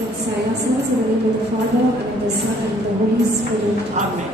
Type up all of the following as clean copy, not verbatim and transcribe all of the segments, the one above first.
Let's sign ourselves in the name of the Father, and of the Son, and of the Holy Spirit. Amen.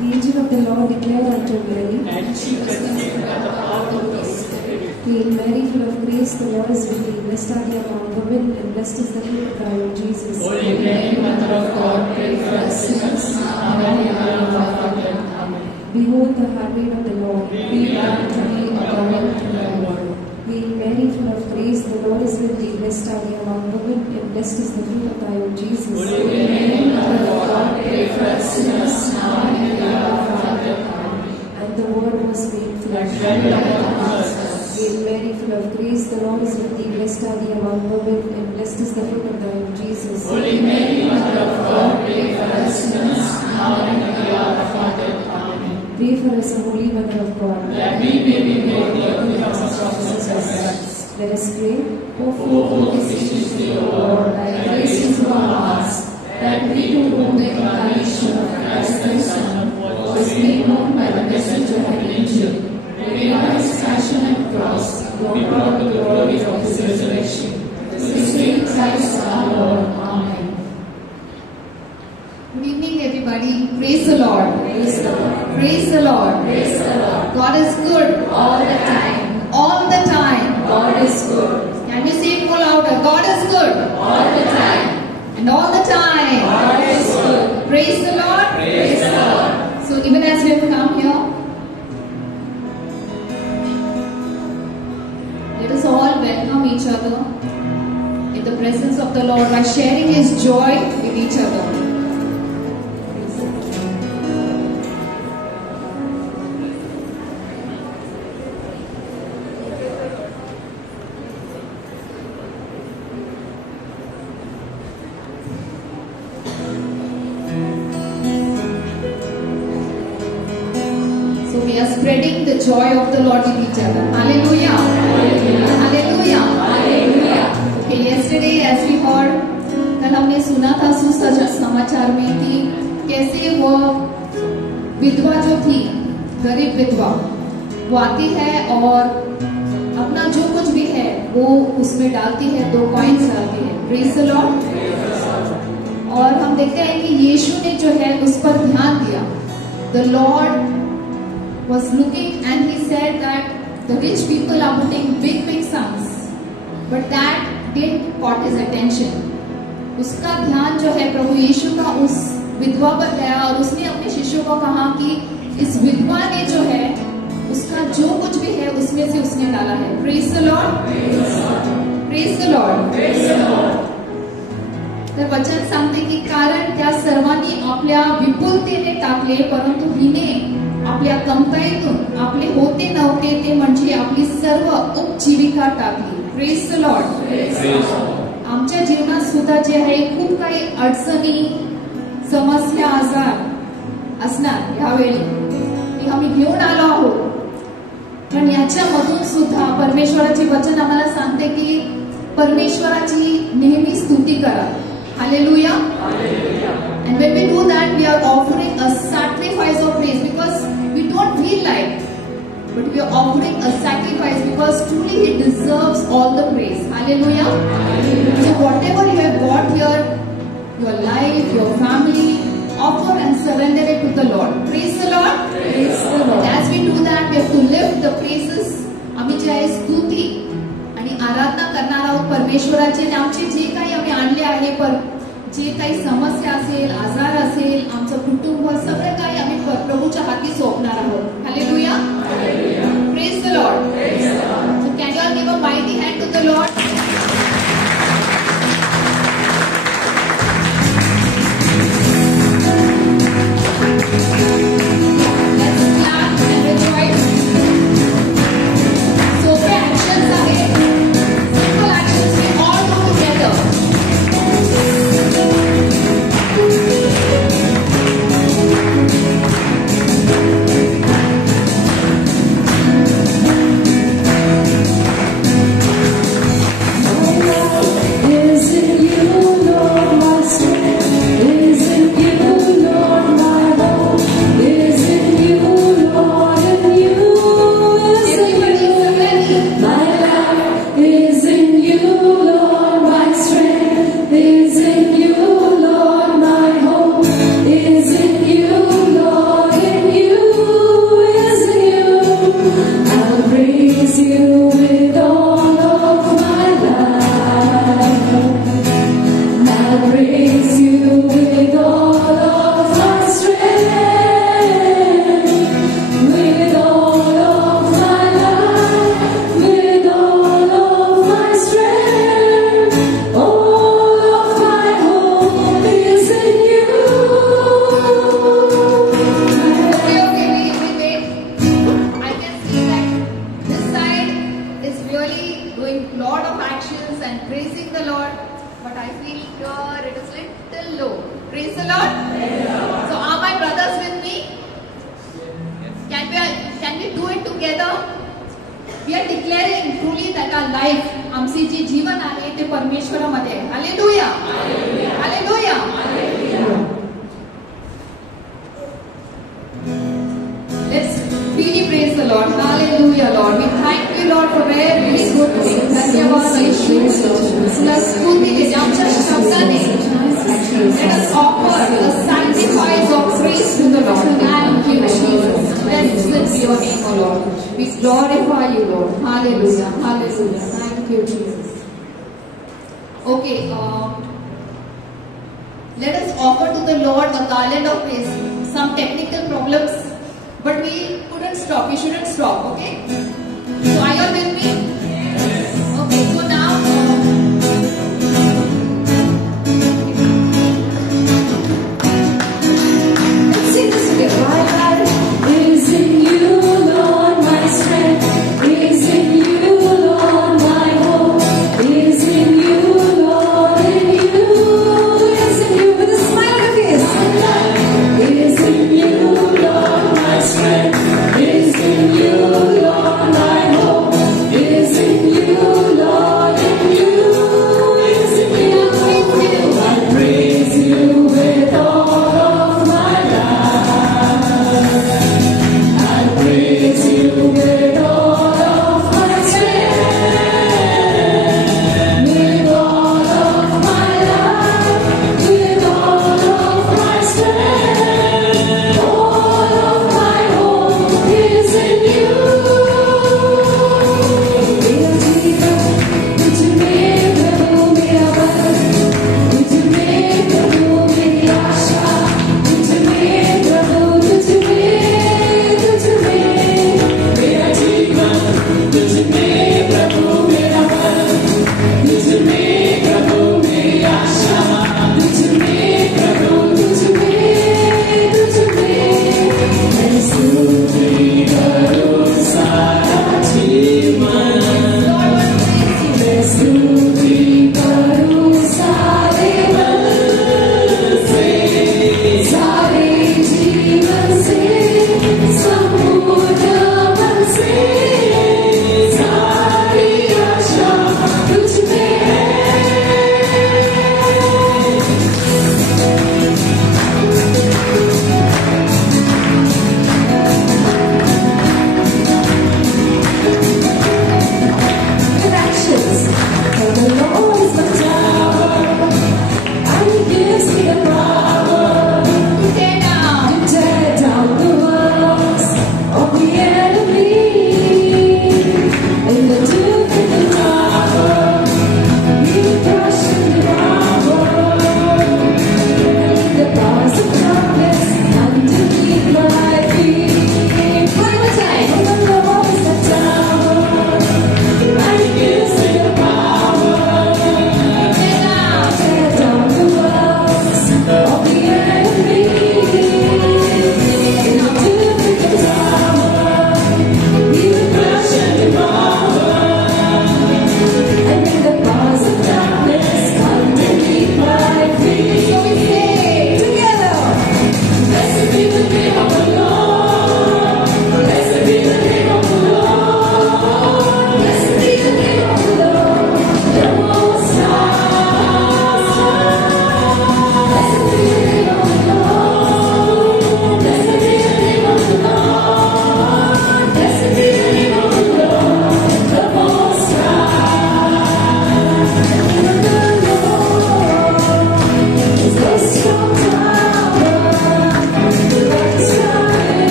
The angel of the Lord declared unto Mary, And she conceived by the power of the Holy Spirit. Hail Mary, full of grace, the Lord is with thee. Blessed art thou among women, and blessed is the fruit of thy womb, Jesus. Holy Mary, Mother of God, pray for us sinners, now and at the hour of our death. Amen. Behold the handmaid of the Lord. Be thou to me according to thy word. Hail Mary, full of grace, the Lord is with thee. Blessed art thou among women, and blessed is the fruit of thy womb, Jesus. Holy Mary, Mother of God, pray for us sinners, now and at the hour of our death. Amen. And the Word was made flesh. And dwelt among us. Hail Mary, full of grace, the Lord is with thee. Blessed art thou among women, and blessed is the fruit of thy womb, Jesus. Holy Mary, Mother of God, pray for us sinners, now and at the hour of our death. Amen. Pray for us, O Holy Mother of God. That we may be made worthy of the promises of Christ. Let us pray. O who beseeches thee, O Lord, thy grace into our hearts, that we to whom the incarnation of Christ thy Son was made known by the message of an angel, may by his passion and cross be brought to the glory of his resurrection. Through same Christ our Lord. Amen. Good evening, everybody. Praise the Lord. Praise the Lord. Praise the Lord. Praise the Lord. God is good All the time. all the time. God is good. Can we say it more louder? God is good All the time. and all the time. God is good. Praise the Lord. Praise the Lord. So even as we have come here, let us all welcome each other in the presence of the Lord by sharing His joy with each other. So we are spreading the joy of the Lord with each other. Hallelujah. Hallelujah. Hallelujah. Okay, yesterday as we heard, कल हमने सुना था सुसमाचार में कि कैसे वो विधवा जो थी, गरीब विधवा, वो आती है और अपना जो कुछ भी है वो उसमें डालती है, 2 कॉइन्स डालती है. Praise the Lord. और हम देखते हैं कि यीशु ने जो है उस पर ध्यान दिया. The Lord was looking and he said that the rich people are putting big sums, but that didn't caught his attention. उसका ध्यान जो है प्रभु यीशु का उस विधवा पर गया और उसने अपने शिष्यों को कहा कि इस विधवा ने जो है उसका जो कुछ भी है उसमें से उसने डाला है. Praise the Lord. Praise the Lord. Praise the Lord. तर वचन सांगते की कारण त्या सर्वांनी आपल्या विपुलतेने टाकले, परंतु हिने आपल्या कमताईतून आपले होते नव्हते ते म्हणजे आपली सर्व उपजीविका टाकली. Praise the Lord. आमच्या जीवनात सुद्धा जे आहे खूप काही अडचणी, समस्या, आजार असणार यावेळी की आम्ही घेऊन आलो आहोत, पण याच्यामधून सुद्धा परमेश्वराचे वचन आम्हाला सांगते की परमेश्वराची नेहमी स्तुती करा. Hallelujah. And when we do that, we are offering a sacrifice of praise, because we don't feel like, but we are offering a sacrifice because truly He deserves all the praise. Hallelujah. So whatever you have got here, your life, your family, offer and surrender it to the Lord. Praise the Lord. Praise the Lord. As we do that, we have to lift the praises. आम्ही जे आहे स्तुती आणि आराधना करणार आहोत परमेश्वराचे. आणि आमचे जे काही आम्ही आणले आहे, पर जे काही समस्या असेल, आजार असेल, आमचं कुटुंब, सगळं काही आम्ही प्रभूच्या हाती सोपणार आहोत. Hallelujah. Praise the Lord. So can you all give a mighty hand to the lord. lot of actions and praising the Lord, but I feel here it is little low. Praise the Lord. So are my brothers with me? Can we do it together? We are declaring truly that our life, आमचे जे जीवन आहे ते परमेश्वरामध्ये आहे. Hallelujah. Hallelujah. Let's really praise the Lord. Hallelujah, Lord. We thank you, Lord, for every good thing. धन्यवाद येशू. तुला स्तुती देते आमच्या शब्दाने. Let us offer the sacrifice of praise to the Lord. Thank you, Jesus. Blessed be your name, O Lord. We glorify you, Lord. Hallelujah. Hallelujah. Thank you, Jesus. Okay. Let us offer to the Lord a garland of praise. Some technical problems, but we couldn't stop. We shouldn't stop. Okay. So are you all with me? Okay. So now. Is in you, Lord, my hope.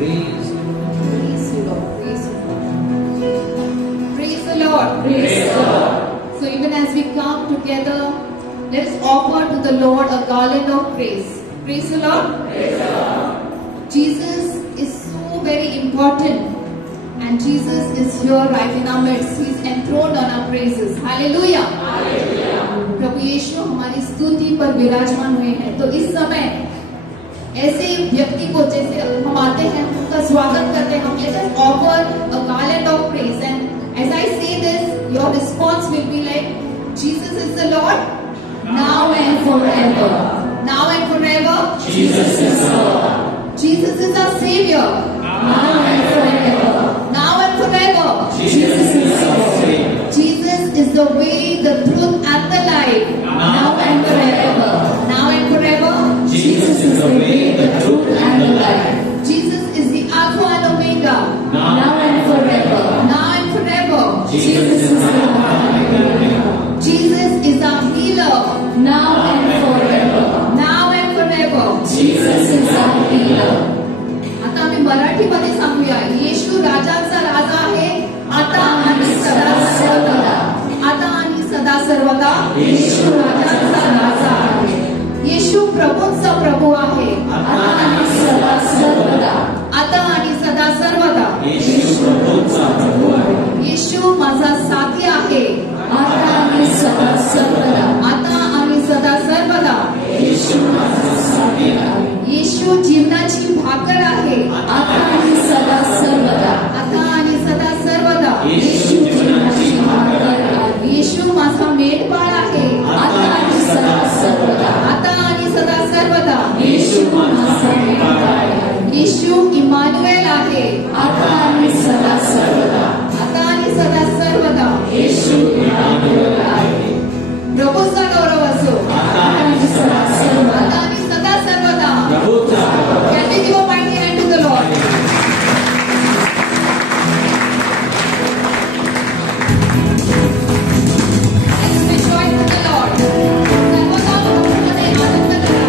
Praise Praise you, Lord. Praise you, Lord. Praise the Lord. Praise the Lord. So even as we come together, let us offer to the Lord a garland of praise. Praise the Lord. Praise the Lord. Jesus is so very important, and Jesus is here right in our midst. He is enthroned on our praises. Hallelujah. Hallelujah. प्रभु यीशु हमारी स्तुति पर विराजमान हुए हैं। तो इस समय ऐसे व्यक्ति को जैसे हम आते हैं, उनका स्वागत करते हैं, हम let us offer a garland of praise, and as I say this, your response will be like, Jesus is the Lord, now and forever. Now and forever. Jesus is the Lord. Jesus is our Savior. Now and forever. Now and forever. Jesus is our Savior. Jesus is the way, the truth, and the life. Now and forever. Now and forever. Jesus is the way, the truth, and the life. Jesus is the Alpha and Omega. Now and forever. Now and forever. Jesus is the Jesus is our healer. Now and forever. Now and forever. Jesus is our healer. आता आम्ही मराठीमध्ये सांगूया, येशू राजांचा राजा आहे, आता आणि सदा सर्वदा. आता आणि सदा सर्वदा येशू राजांचा राजा आहे. येशू प्रभूंचा प्रभू आहे, आता आणि सदा सर्वदा. आता आणि सदा सर्वदा. येशू प्रभूंचा प्रभू आहे. येशू माझा साथी आहे, आता आणि सदा सर्वदा. आता आणि सदा सर्वदा. येशू माझा साथी आहे. येशू जीवनाची भाकर आहे, आता आणि सदा सर्वदा. आता आणि सदा सर्वदा. येशू जीवनाची भाकर आहे. येशू माझा मेंढपाळ आहे, आता आणि सदा सर्वदा. आता आणि सदा सर्वदा. येशू माझा मेंढपाळ आहे. येशू इमानुएल आहे, आता आणि सदा सर्वदा. आता आणि सदा सर्वदा. येशू इमानुएल आहे. प्रभूचा गौरव असो, आता आणि सदा सर्वदा. आता आणि सदा सर्वदा. प्रभूचा Can we give a mighty hand to the Lord? Let's rejoice in the Lord. सर्वदा प्रभूमध्ये आनंद करा.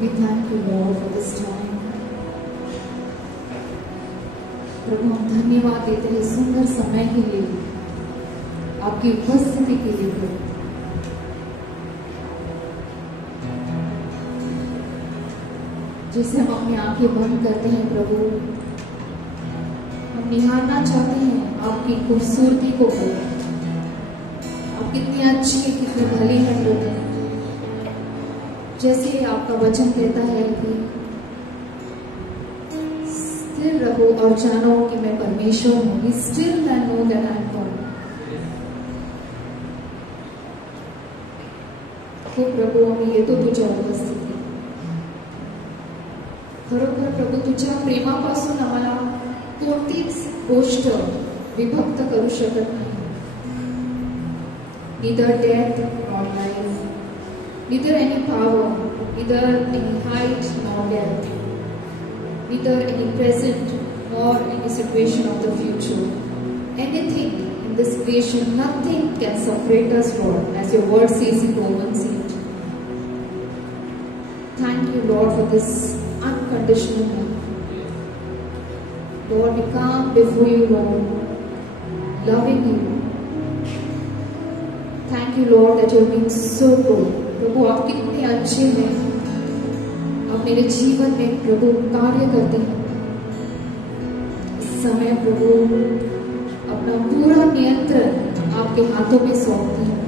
We thank you, Lord, for this time. प्रभु हम धन्यवाद देते हैं सुंदर समय के लिए, आपकी उपस्थिति के लिए प्रभु। जिसे हम अपनी आंखें बंद करते हैं प्रभु, हम निहारना चाहते हैं आपकी खूबसूरती को प्रभु। आप कितनी अच्छी है, कितनी भली है प्रभु। जैसे आपका वचन कहता है कि स्थिर रहो और जानो कि मैं परमेश्वर हूं। Be still and know that I am God. हो प्रभू, आम्ही येतो तुझ्या उपस्थितीत। खरोखर प्रभू, तुझ्या प्रेमापासून आम्हाला कोणतीच गोष्ट विभक्त करू शकत नाही। Neither death nor life, neither any power, neither any height nor depth, neither any present nor any situation of the future. Anything in this creation, nothing can separate us, Lord, as your word says in Romans 8. Thank you, Lord, for this unconditional love. Lord, we come before you, Lord, loving you. Thank you, Lord, that you're being so good. प्रभु, आप कितने अच्छे हैं। आप मेरे जीवन में प्रभु कार्य करते हैं। इस समय प्रभु अपना पूरा नियंत्रण आपके हाथों में सौंपते हैं।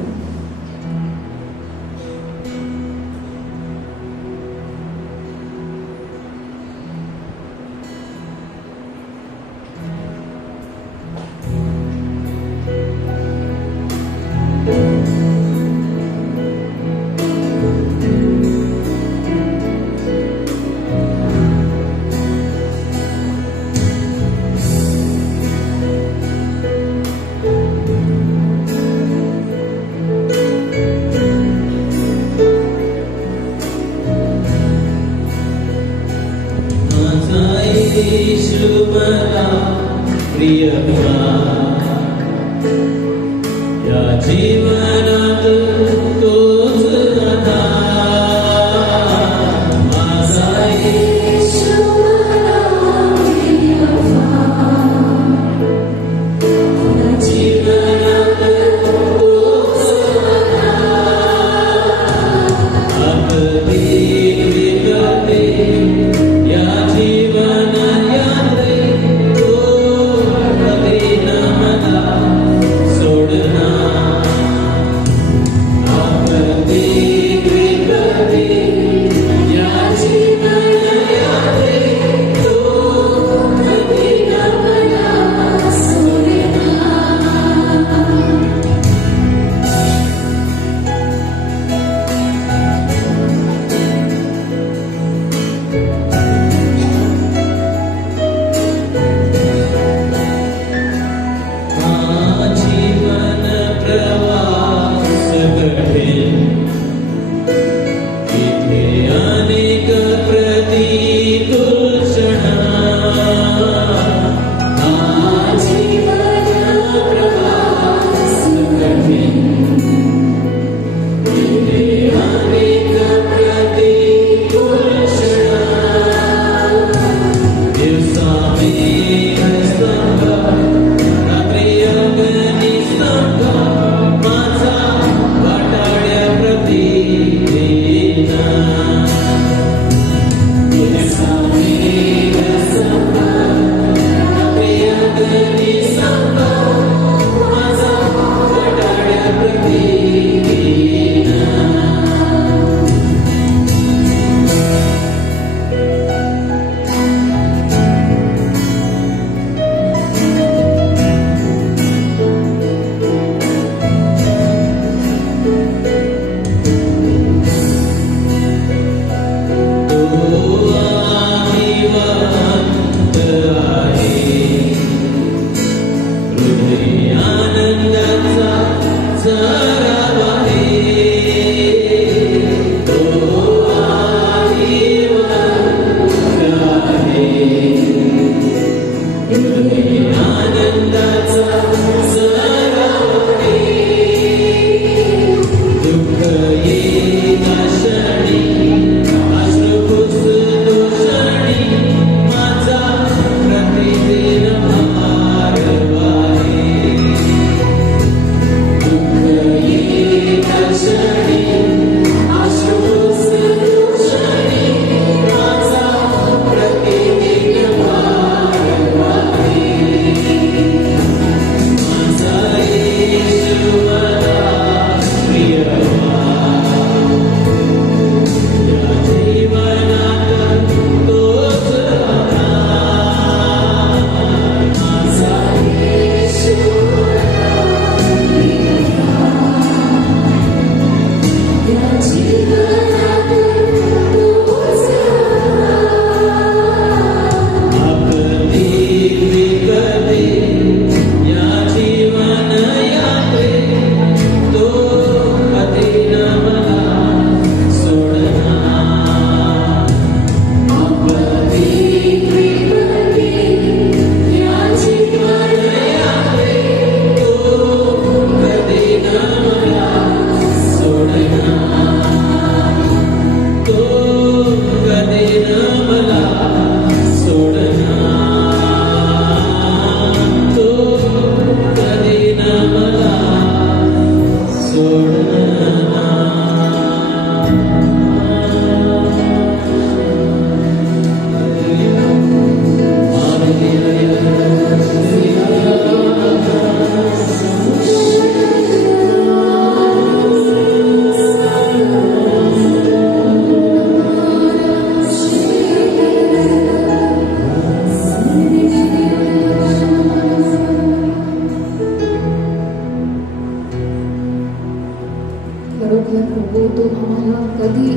खरोखर प्रभू तू आम्हाला कधी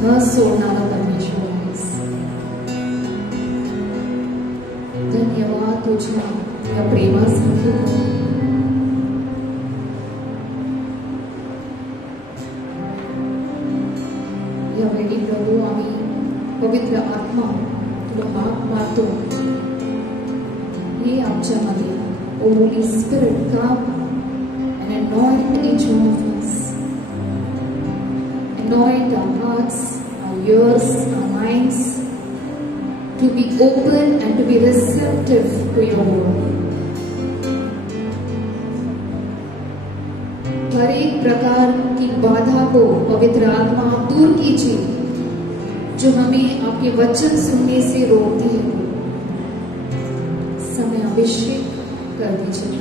न सोडणारा परमेश्वर आहेस. धन्यवाद तुझ्या या प्रेमासाठी. यावेळी प्रभू आम्ही पवित्र आत्मा तुला हाक मारतो. ये आमच्यामध्ये. O Holy Spirit, come and anoint each one of us. Anoint our hearts, our ears, our minds to be open and to be receptive to your word. हर एक प्रकार की बाधा को पवित्र आत्मा दूर कीजिए जो हमें आपके वचन सुनने से रोकती है. समय अभिषेक कर दीजिए.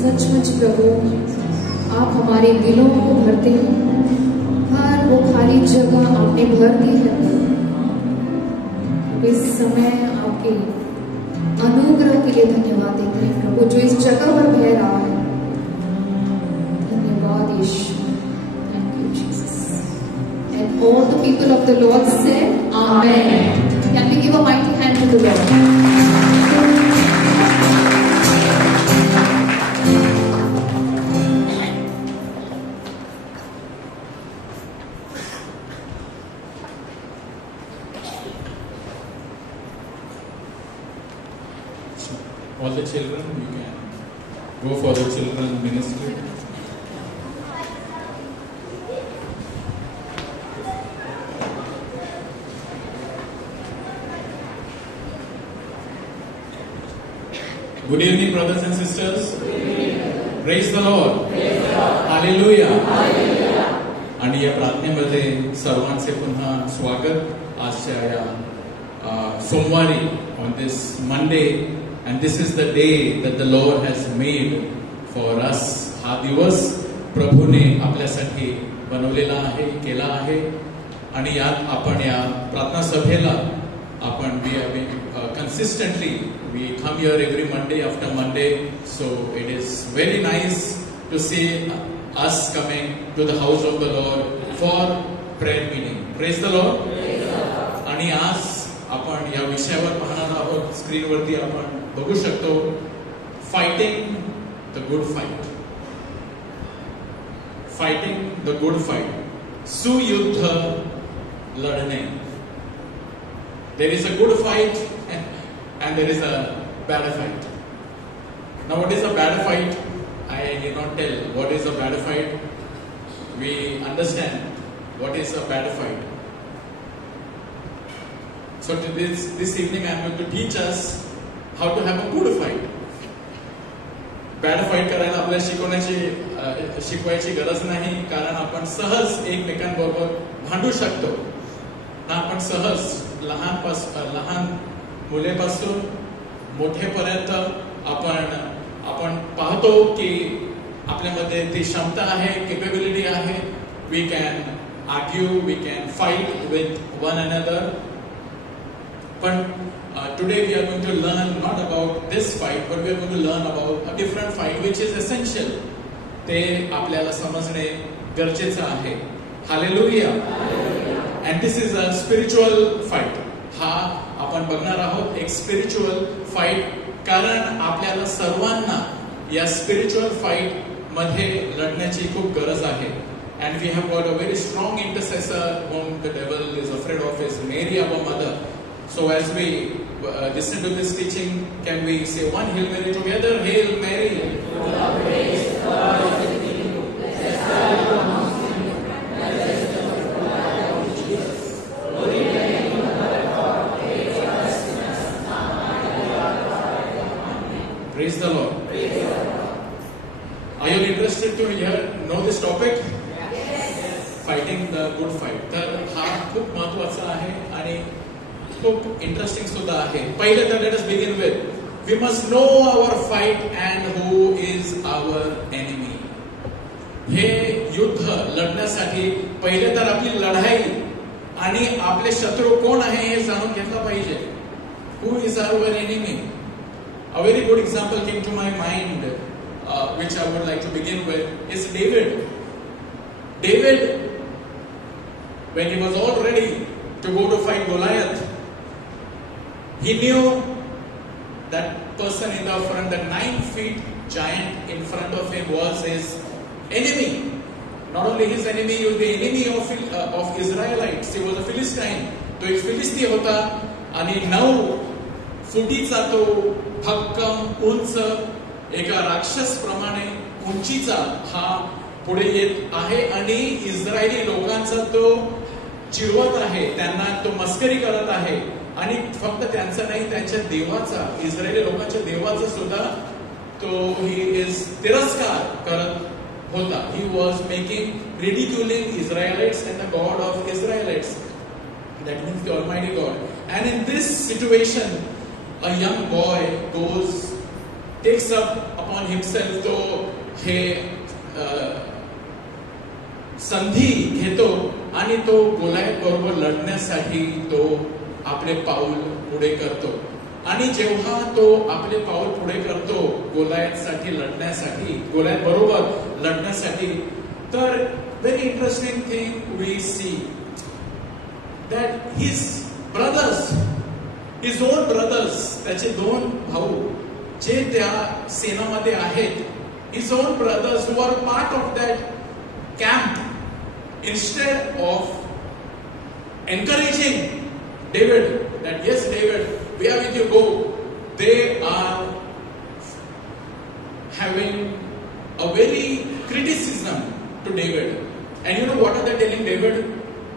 सचमुच प्रभु आप हमारे दिलों को भरते हैं. हर वो खाली जगह आपने भर दी है. इस समय आपके अनुग्रह के लिए धन्यवाद देते हैं प्रभु जो इस जगह पर बह रहा है. धन्यवाद यीशु. Thank you Jesus. And all the people of the Lord said amen. Can we give a mighty hand to the Lord. All the children, you can go for the children ministry. Good evening, brothers and sisters. Praise the Lord. Hallelujah. आणि या प्रार्थनेमध्ये सर्वांचे पुन्हा स्वागत आजच्या या सोमवारी on this Monday. And this is the day that the Lord has made for us. हा दिवस प्रभूने आपल्यासाठी बनवलेला आहे, केला आहे. आणि यात आपण या प्रार्थना सभेला आपण consistently we come here every Monday after Monday. So it is very nice to see us coming to the house of the Lord for prayer meeting. Praise the Lord. आणि आज आपण या विषयावर पाहणार आहोत. स्क्रीनवरती आपण बघू शकतो. Fighting the good fight. Fighting the good fight. सुयुद्ध लढणे. There is a good fight and there is a bad fight. Now what is a bad fight? I cannot tell what is a bad fight. We understand what is a bad fight. So this evening I am going to teach us how to have a good fight. Bad fight करायला आपल्याला शिकवायची गरज नाही, कारण आपण सहज एकमेकांबरोबर भांडू शकतो. आपण सहज लहान मुलेपासून मोठेपर्यंत आपण पाहतो की आपल्यामध्ये ती क्षमता आहे, केपेबिलिटी आहे. We can argue, we can fight with one another. पण today we are going to learn not about this fight, but we are going to learn about a different fight which is essential ते आपल्याला समजणे गरजेचं आहे. Hallelujah. And this is a spiritual fight. हा आपण बघणार आहोत एक स्पिरिच्युअल फाईट, कारण आपल्याला सर्वांना या स्पिरिच्युअल फाईट मध्ये लढण्याची खूप गरज आहे. And we have got a very strong intercessor whom the devil is afraid of, is Mary, our mother. So as we listen to this teaching, can we say one Hail Mary together? Hail Mary. Full of grace, the Lord is with you. Blessed are you amongst women, and blessed is the fruit of thy womb, Jesus. Holy Mary, Mother of God, pray for us sinners, now and at the hour of our death. Amen. Praise the Lord. Praise the Lord. Are you interested to know this topic? Fighting the good fight. तर हा खूप महत्वाचा आहे आणि खूप interesting सुद्धा आहे. पहिले तर let us begin with, we must know our fight and who is our enemy. हे युद्ध लढण्यासाठी पहिले तर आपली लढाई आणि आपले शत्रू कोण आहे हे जाणून घेतलं पाहिजे. Who is our enemy? A very good example came to my mind which I would like to begin with is David. David, when he was all ready to go to fight Goliath, he knew that person in the front, that 9 feet giant in front of him was his enemy. Not only his enemy, he was the enemy of Israelites. He was a Philistine. तो एक फिलिस्ती होता आणि 9 फुटीचा तो भक्कम उंच एका राक्षस प्रमाणे उंचीचा हा पुढे येत आहे आणि इस्रायली लोकांचा तो चिरवत आहे, त्यांना तो मस्करी करत आहे आणि फक्त त्यांचा नाही, त्यांच्या देवाचा, इस्रायली लोकांच्या देवाचा सुद्धा तो ही इज तिरस्कार करत होता. He was making ridiculing Israelites and the God of Israelites, that means the Almighty God. And in this situation a young boy goes takes up upon himself तो हे संधी घेतो आणि तो गोलायत बरोबर लढण्यासाठी तो आपले पाऊल पुढे करतो. आणि जेव्हा तो आपले पाऊल पुढे करतो गोलायतसाठी लढण्यासाठी, गोलायत बरोबर लढण्यासाठी, तर very interesting thing we see that his brothers, his own brothers, त्याचे 2 भाऊ जे त्या सेनामध्ये आहेत, his own brothers who are part of that camp, instead of encouraging David that yes David, we are with you, go, they are having a very criticism to David. And you know what are they telling David?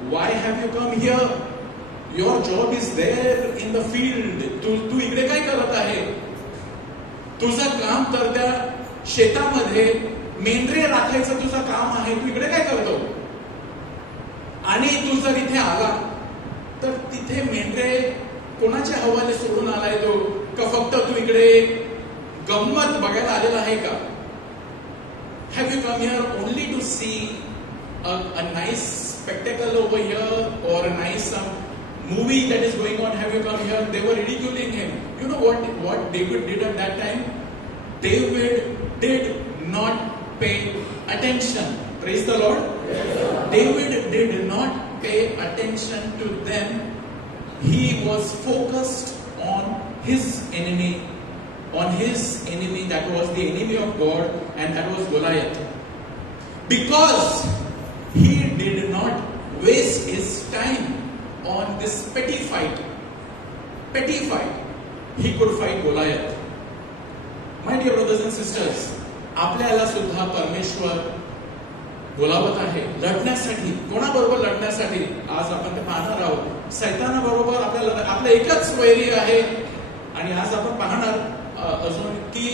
Why have you come here? Your job is there in the field. तू इकडे काय करत आहे? तुझं काम तर त्या शेतामध्ये मेंढरे राखायचं तुझं काम आहे, तू इकडे काय करतो? आणि तू जर इथे आला तर तिथे मेंढरे कोणाच्या हवाले सोडून आलाय तो, का फक्त तू इकडे गंमत बघायला आलेला आहे का? Have you come here only to see a nice spectacle over here or a nice movie that is going on? Have you come here? They were ridiculing him. You know what David did at that time? David did not pay attention. Praise the Lord. David did not pay attention to them. He was focused on his enemy, that was the enemy of God, and that was Goliath. Because he did not waste his time on this petty fight, he could fight Goliath. My dear brothers and sisters, आपल्याला सुद्धा परमेश्वर बोलावत आहे लढण्यासाठी. कोणाबरोबर लढण्यासाठी? आज आपण ते पाहणार आहोत. सैतानाबरोबर आपला एकच वैरी आहे आणि आज आपण पाहणार अजून की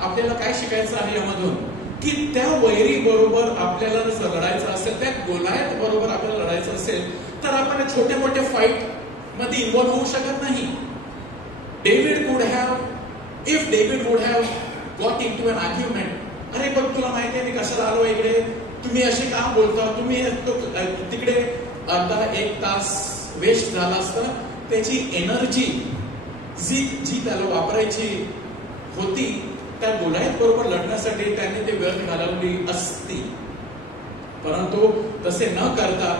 आपल्याला काय शिकायचं आहे यामधून, की त्या वैरी बरोबर आपल्याला जर लढायचं असेल, त्या गोलायत बरोबर आपल्याला लढायचं असेल, तर आपण छोट्या मोठ्या फाईट मध्ये इन्व्हॉल्व होऊ शकत नाही. If David would have got into an argument, अरे बघ तुला माहिती आहे मी कशाला आलो इकडे, तुम्ही असे का बोलता, तुम्ही तिकडे अर्धा 1 तास वेस्ट झाला असता, त्याची एनर्जी जी त्याला वापरायची होती त्या गोलायत बरोबर लढण्यासाठी त्यांनी ते वेळ घालवली असती, परंतु तसे न करता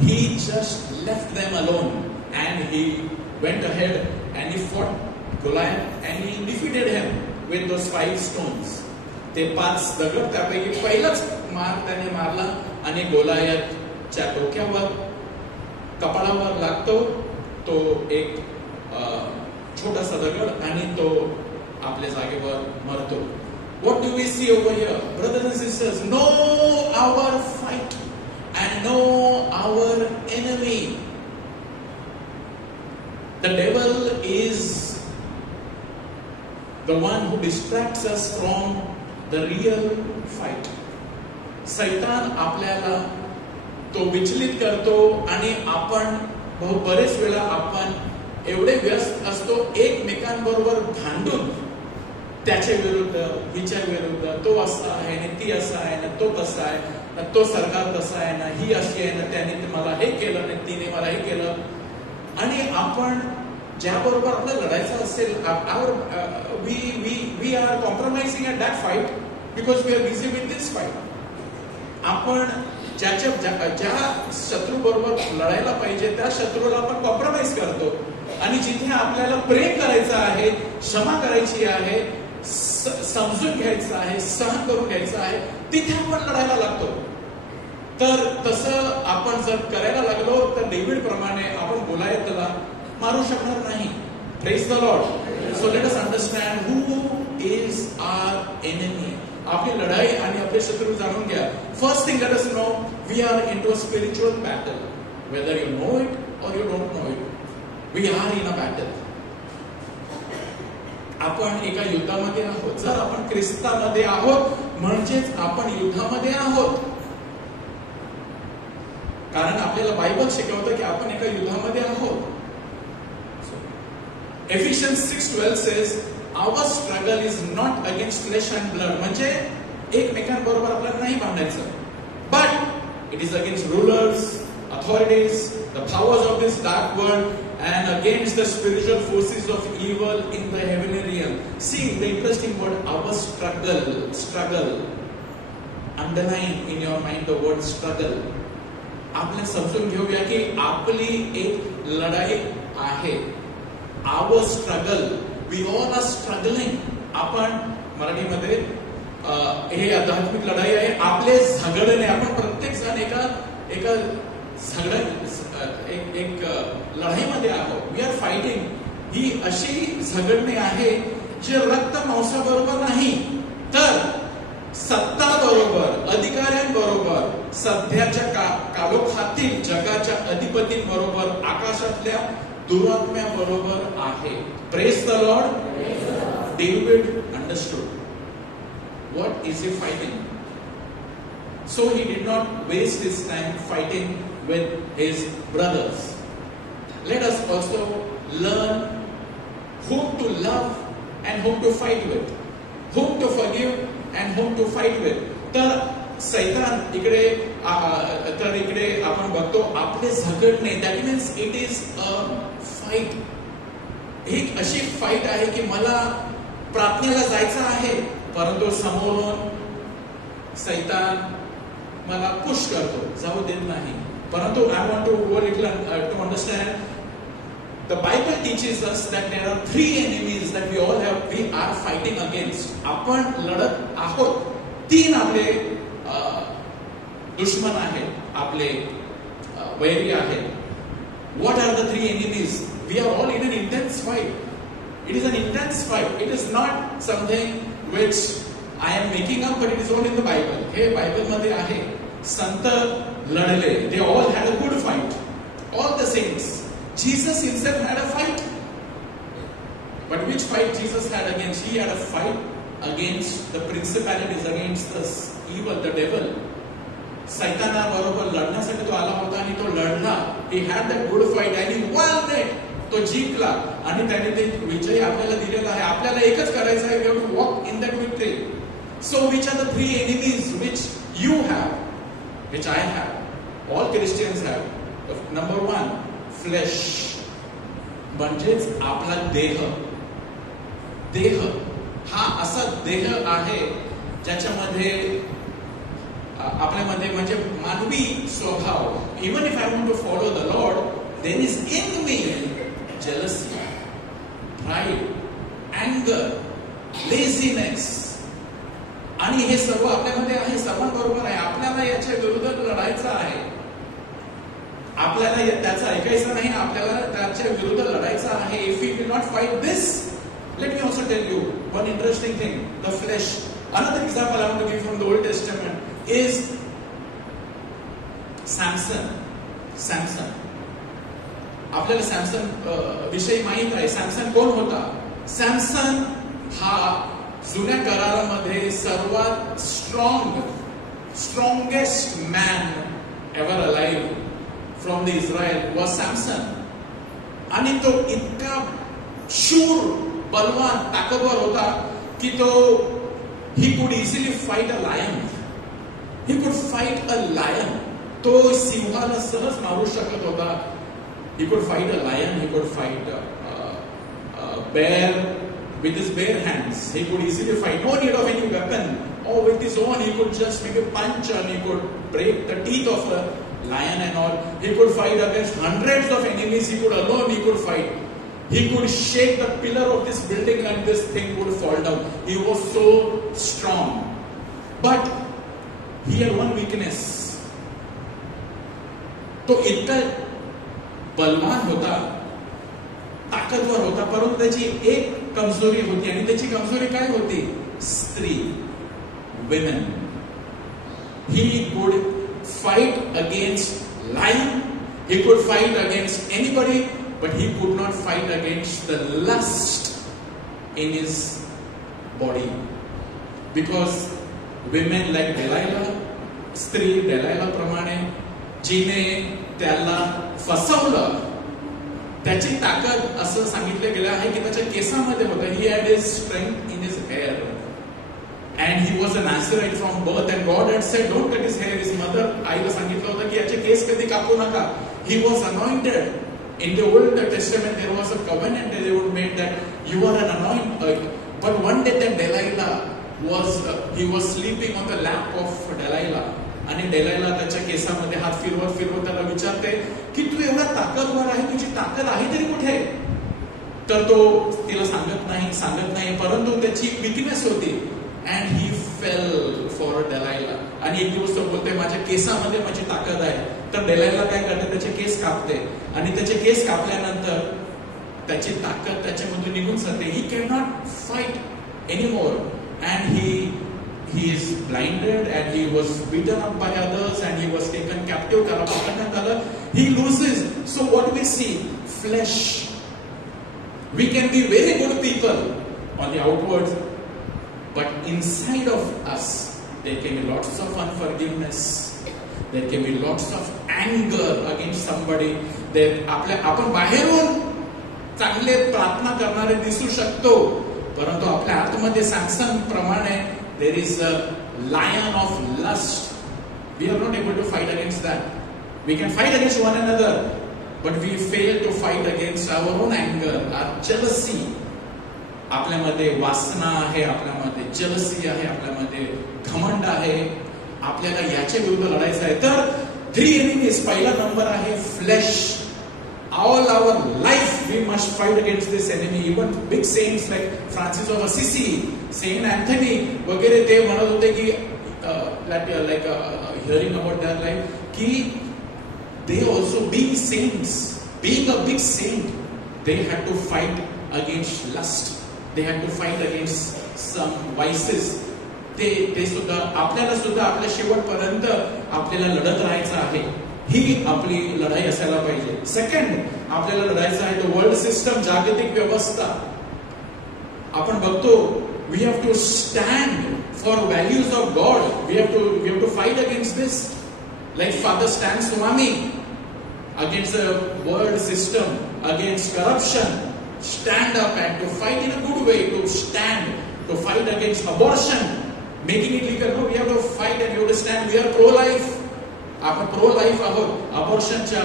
he just left them alone and he went ahead and he fought Goliath and he defeated him with those 5 stones. ते 5 दगड, त्यापैकी पहिलाच मार त्याने मारला आणि गोलायतच्या डोक्यावर, कपाळावर लागतो तो एक छोटासा दगड आणि तो आपल्या जागेवर मरतो. What do we see over here? Brothers and sisters, know our fight and know our enemy. The devil is the one who distracts us from the real fight. सैतान आपल्याला तो विचलित करतो आणि आपण बरेच वेळा आपण एवढे व्यस्त असतो एकमेकांबरोबर भांडून त्याच्या विरुद्ध, हिच्या विरुद्ध, तो असा आहे ना, ती असा आहे ना, तो तसा आहे ना, तो सरकार तसा आहे ना, ही अशी आहे ना, त्याने मला हे केलं ना, तिने मला हे केलं. आणि आपण ज्याबरोबर आपल्याला लढायचं असेल, we are compromising at that fight because we are busy with this fight. आपण ज्या शत्रू बरोबर लढायला पाहिजे त्या शत्रूला आपण कॉम्प्रोमाइज करतो आणि जिथे आपल्याला प्रेम करायचं आहे, क्षमा करायची आहे, समजून घ्यायचं आहे, सहन करून घ्यायचं आहे, तिथे आपण लढायला लागतो. तर तसं आपण जर करायला लागलो तर डेव्हिड प्रमाणे आपण गोलायतला मारू शकणार नाही. Praise the Lord. So let us understand who is our enemy. आपली लढाई आणि आपले शत्रू जाणून घ्या. First thing let us know we are into a spiritual battle. Whether you know it or you don't know it, we are in a battle. आपण एका युद्धामध्ये आहोत. जर आपण ख्रिस्तामध्ये आहोत म्हणजेच आपण युद्धामध्ये आहोत. कारण आपल्याला बायबल शिकवतं की आपण एका युद्धामध्ये आहोत. Ephesians 6:12 says our struggle is not against flesh and blood. म्हणजे एकमेकांबरोबर आपल्याला नाही भांडायचं, but it is against rulers, authorities, the powers of this dark world and against the spiritual forces of evil in the heavenly realm. See the interesting word, our struggle. Underline in your mind the word struggle. आपण समजून घेऊया की आपली एक लढाई आहे. Our struggle, we all are struggling. आपण मराठीमध्ये हे आध्यात्मिक लढाई आहे. आपले झगडणे, आपण प्रत्येक जण एका एक लढाईमध्ये आहोत. We are fighting. ही अशी झगडणे आहे जे रक्त मांसाबरोबर नाही, तर सत्ता बरोबर, अधिकाऱ्यांबरोबर, सध्याच्या कालोखातील जगाच्या अधिपतींबरोबर, आकाशातल्या दुरात्म्याबरोबर आहे. Praise the Lord. David understood what is he fighting. So he did not waste his time fighting with his brothers. Let us also learn whom to love and whom to fight with, whom to forgive and whom to fight with. तर सैतान इकडे आपण बघतो आपले झगडणे. That means it is a fight. एक अशी fight आहे की मला प्रार्थनेला जायचं आहे, परंतु समोरून सैतान मला पुश करतो, जाऊ देत नाही. परंतु I want to go little to understand. The Bible teaches us that there are 3 enemies that we are fighting against. आपण लढत आहोत. 3 आपले दुश्मन आहेत, आपले वैरी आहेत. What are the 3 enemies? We are all in an intense fight. It is an intense fight. It is not something which I am making up, but it is all in the Bible. हे Bible मध्ये आहे. संत लढले. They all had a good fight. All the saints. Jesus himself had a fight. But which fight Jesus had against? He had a fight against the principalities, against the evil, the devil. सैताना बरोबर लढण्यासाठी तो आला होता आणि तो लढला. He had that good fight and he won it. तो जिंकला आणि त्याने ते विजय आपल्याला दिलेला आहे. आपल्याला एकच करायचं आहे. We have to walk in that victory. So which are the 3 enemies which you have, which I have, all Christians have? Number 1, flesh. म्हणजेच आपला देह. हा असा देह आहे ज्याच्यामध्ये आपल्यामध्ये म्हणजे मानवी स्वभाव, even if I want to follow the lord, there is in me jealousy, pride, anger, laziness, आणि हे सर्व आपल्यामध्ये आहे, सर्वांबरोबर आहे. आपल्याला याच्या विरुद्ध लढायचं आहे. आपल्याला त्याचं ऐकायचं नाही, आपल्याला त्याच्या विरुद्ध लढायचं आहे. If we will not fight this, let me also tell you one interesting thing. The flesh. Another example I want to give from the Old Testament is Samson. आपल्याला सॅमसन विषयी माहित आहे. सॅमसन कोण होता? सॅमसन हा जुन्या करारामध्ये सर्वात strongest man ever alive from the Israel was Samson. आणि तो इतका शूर, बलवान, ताकदवर होता की तो he could easily fight a lion. He could fight a lion. तो सिंहाला सहज मारू शकत होता. He could fight a lion, he could fight a bear with his bare hands. He could easily fight, no need of any weapon. Or with his own, he could just make a punch and he could break the teeth of a lion and all. He could fight against hundreds of enemies. He could fight. He could shake the pillar of this building and this thing would fall down. He was so strong. But he had one weakness. तो इतना बलवान होता, ताकदवर होता, परंतु त्याची एक कमजोरी होती. आणि त्याची कमजोरी काय होती? स्त्री, women. He could fight against lion, he could fight against anybody, but he could not fight against the lust in his body. Because women like Delilah, स्त्री Delilah प्रमाणे जिने त्याला फसवलं, त्याची ताकद असं सांगितलं गेलं आहे की त्याच्या केसामध्ये होतं. He had his strength in his hair and he was a Nazarite from birth and God had said don't cut his hair. His mother आईला सांगितलं होतं की याचे केस कधी कापू नका. He was anointed. In the Old Testament there was a covenant that they would make that you are an anointed. But one day that Delilah he was sleeping on the lap of Delilah. आणि डेलायला त्याच्या केसामध्ये हात फिरवत त्याला विचारते की तू एवढा ताकदवर आहे, तुझी ताकद आहे तरी कुठे? तर तो तिला सांगत नाही, परंतु त्याची विकनेस होती. And he fell for Delilah. आणि एक दिवस तो बोलते माझ्या केसामध्ये माझी ताकद आहे. तर डेलायला काय करते? त्याचे केस कापते आणि त्याचे केस कापल्यानंतर त्याची ताकद त्याच्यामधून निघून जाते. He can not fight anymore and he is blinded and he was beaten up by others and he was taken captive. त्याला पकडण्यात आलं. He loses. So what we see? Flesh. We can be very good people on the outwards, but inside of us there can be lots of unforgiveness. There can be lots of anger against somebody. आपण बाहेरून चांगले प्रार्थना करणारे दिसू शकतो, परंतु आपल्या आतमध्ये सॅमसन प्रमाणे there is a lion of lust. We are not able to fight against that. We can fight against one another, but we fail to fight against our own anger, our jealousy. आपल्यामध्ये वासना आहे, आपल्यामध्ये jealousy आहे, आपल्यामध्ये घमंड आहे. आपल्याला याच्या विरुद्ध लढायचं आहे. तर 3 enemies. पहिला नंबर आहे flash. All our life we must fight against this enemy. Even big saints like Francis of Assisi, Saint Anthony वगैरे ते म्हणत होते की like hearing about their life की they also being saints, being a big saint, they had to fight against lust. They had to fight against some vices. ते सुद्धा आपल्याला सुद्धा आपल्या शेवटपर्यंत आपल्याला लढत राहायचं आहे. ही आपली लढाई असायला पाहिजे. सेकंड, आपल्याला लढायचं आहे तो वर्ल्ड सिस्टम, जागतिक व्यवस्था. आपण बघतो we have to stand for values of God. We have to fight against this. Like Father Stan Swami against the world system, against corruption. Stand up and to fight in a good way, to stand, to fight against abortion, making it legal. No, we have to fight and we have to stand. We are pro-life. आपण pro-life आहोत, abortionच्या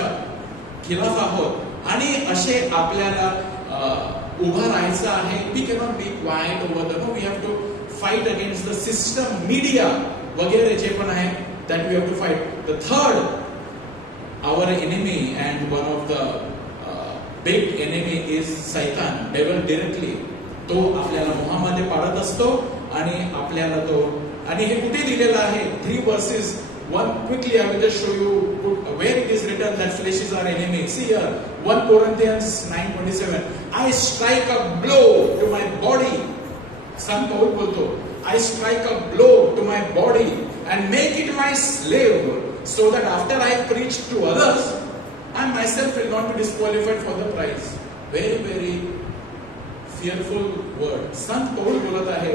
खिलाफ आहोत. आणि असे आपल्याला उभा राहायचं आहे. We cannot be quite over the, no, we have to fight against the system, media वगैरे जे पण आहे, that we have to fight. The third, our enemy and one of the big enemy is Satan, devil directly. तो आपल्याला मोहामध्ये पाडत असतो आणि आपल्याला तो, आणि हे कुठे दिलेलं आहे? 3 verses. One quickly I will just show you where it is written that flesh is our enemy. See here, 1 Corinthians 9:27. I strike a blow to my body. Sant Paul बोलतो, I strike a blow to my body and make it my slave, so that after I preach to others, I myself will not be disqualified for the prize. Very, very fearful word. Sant Paul बोलत आहे,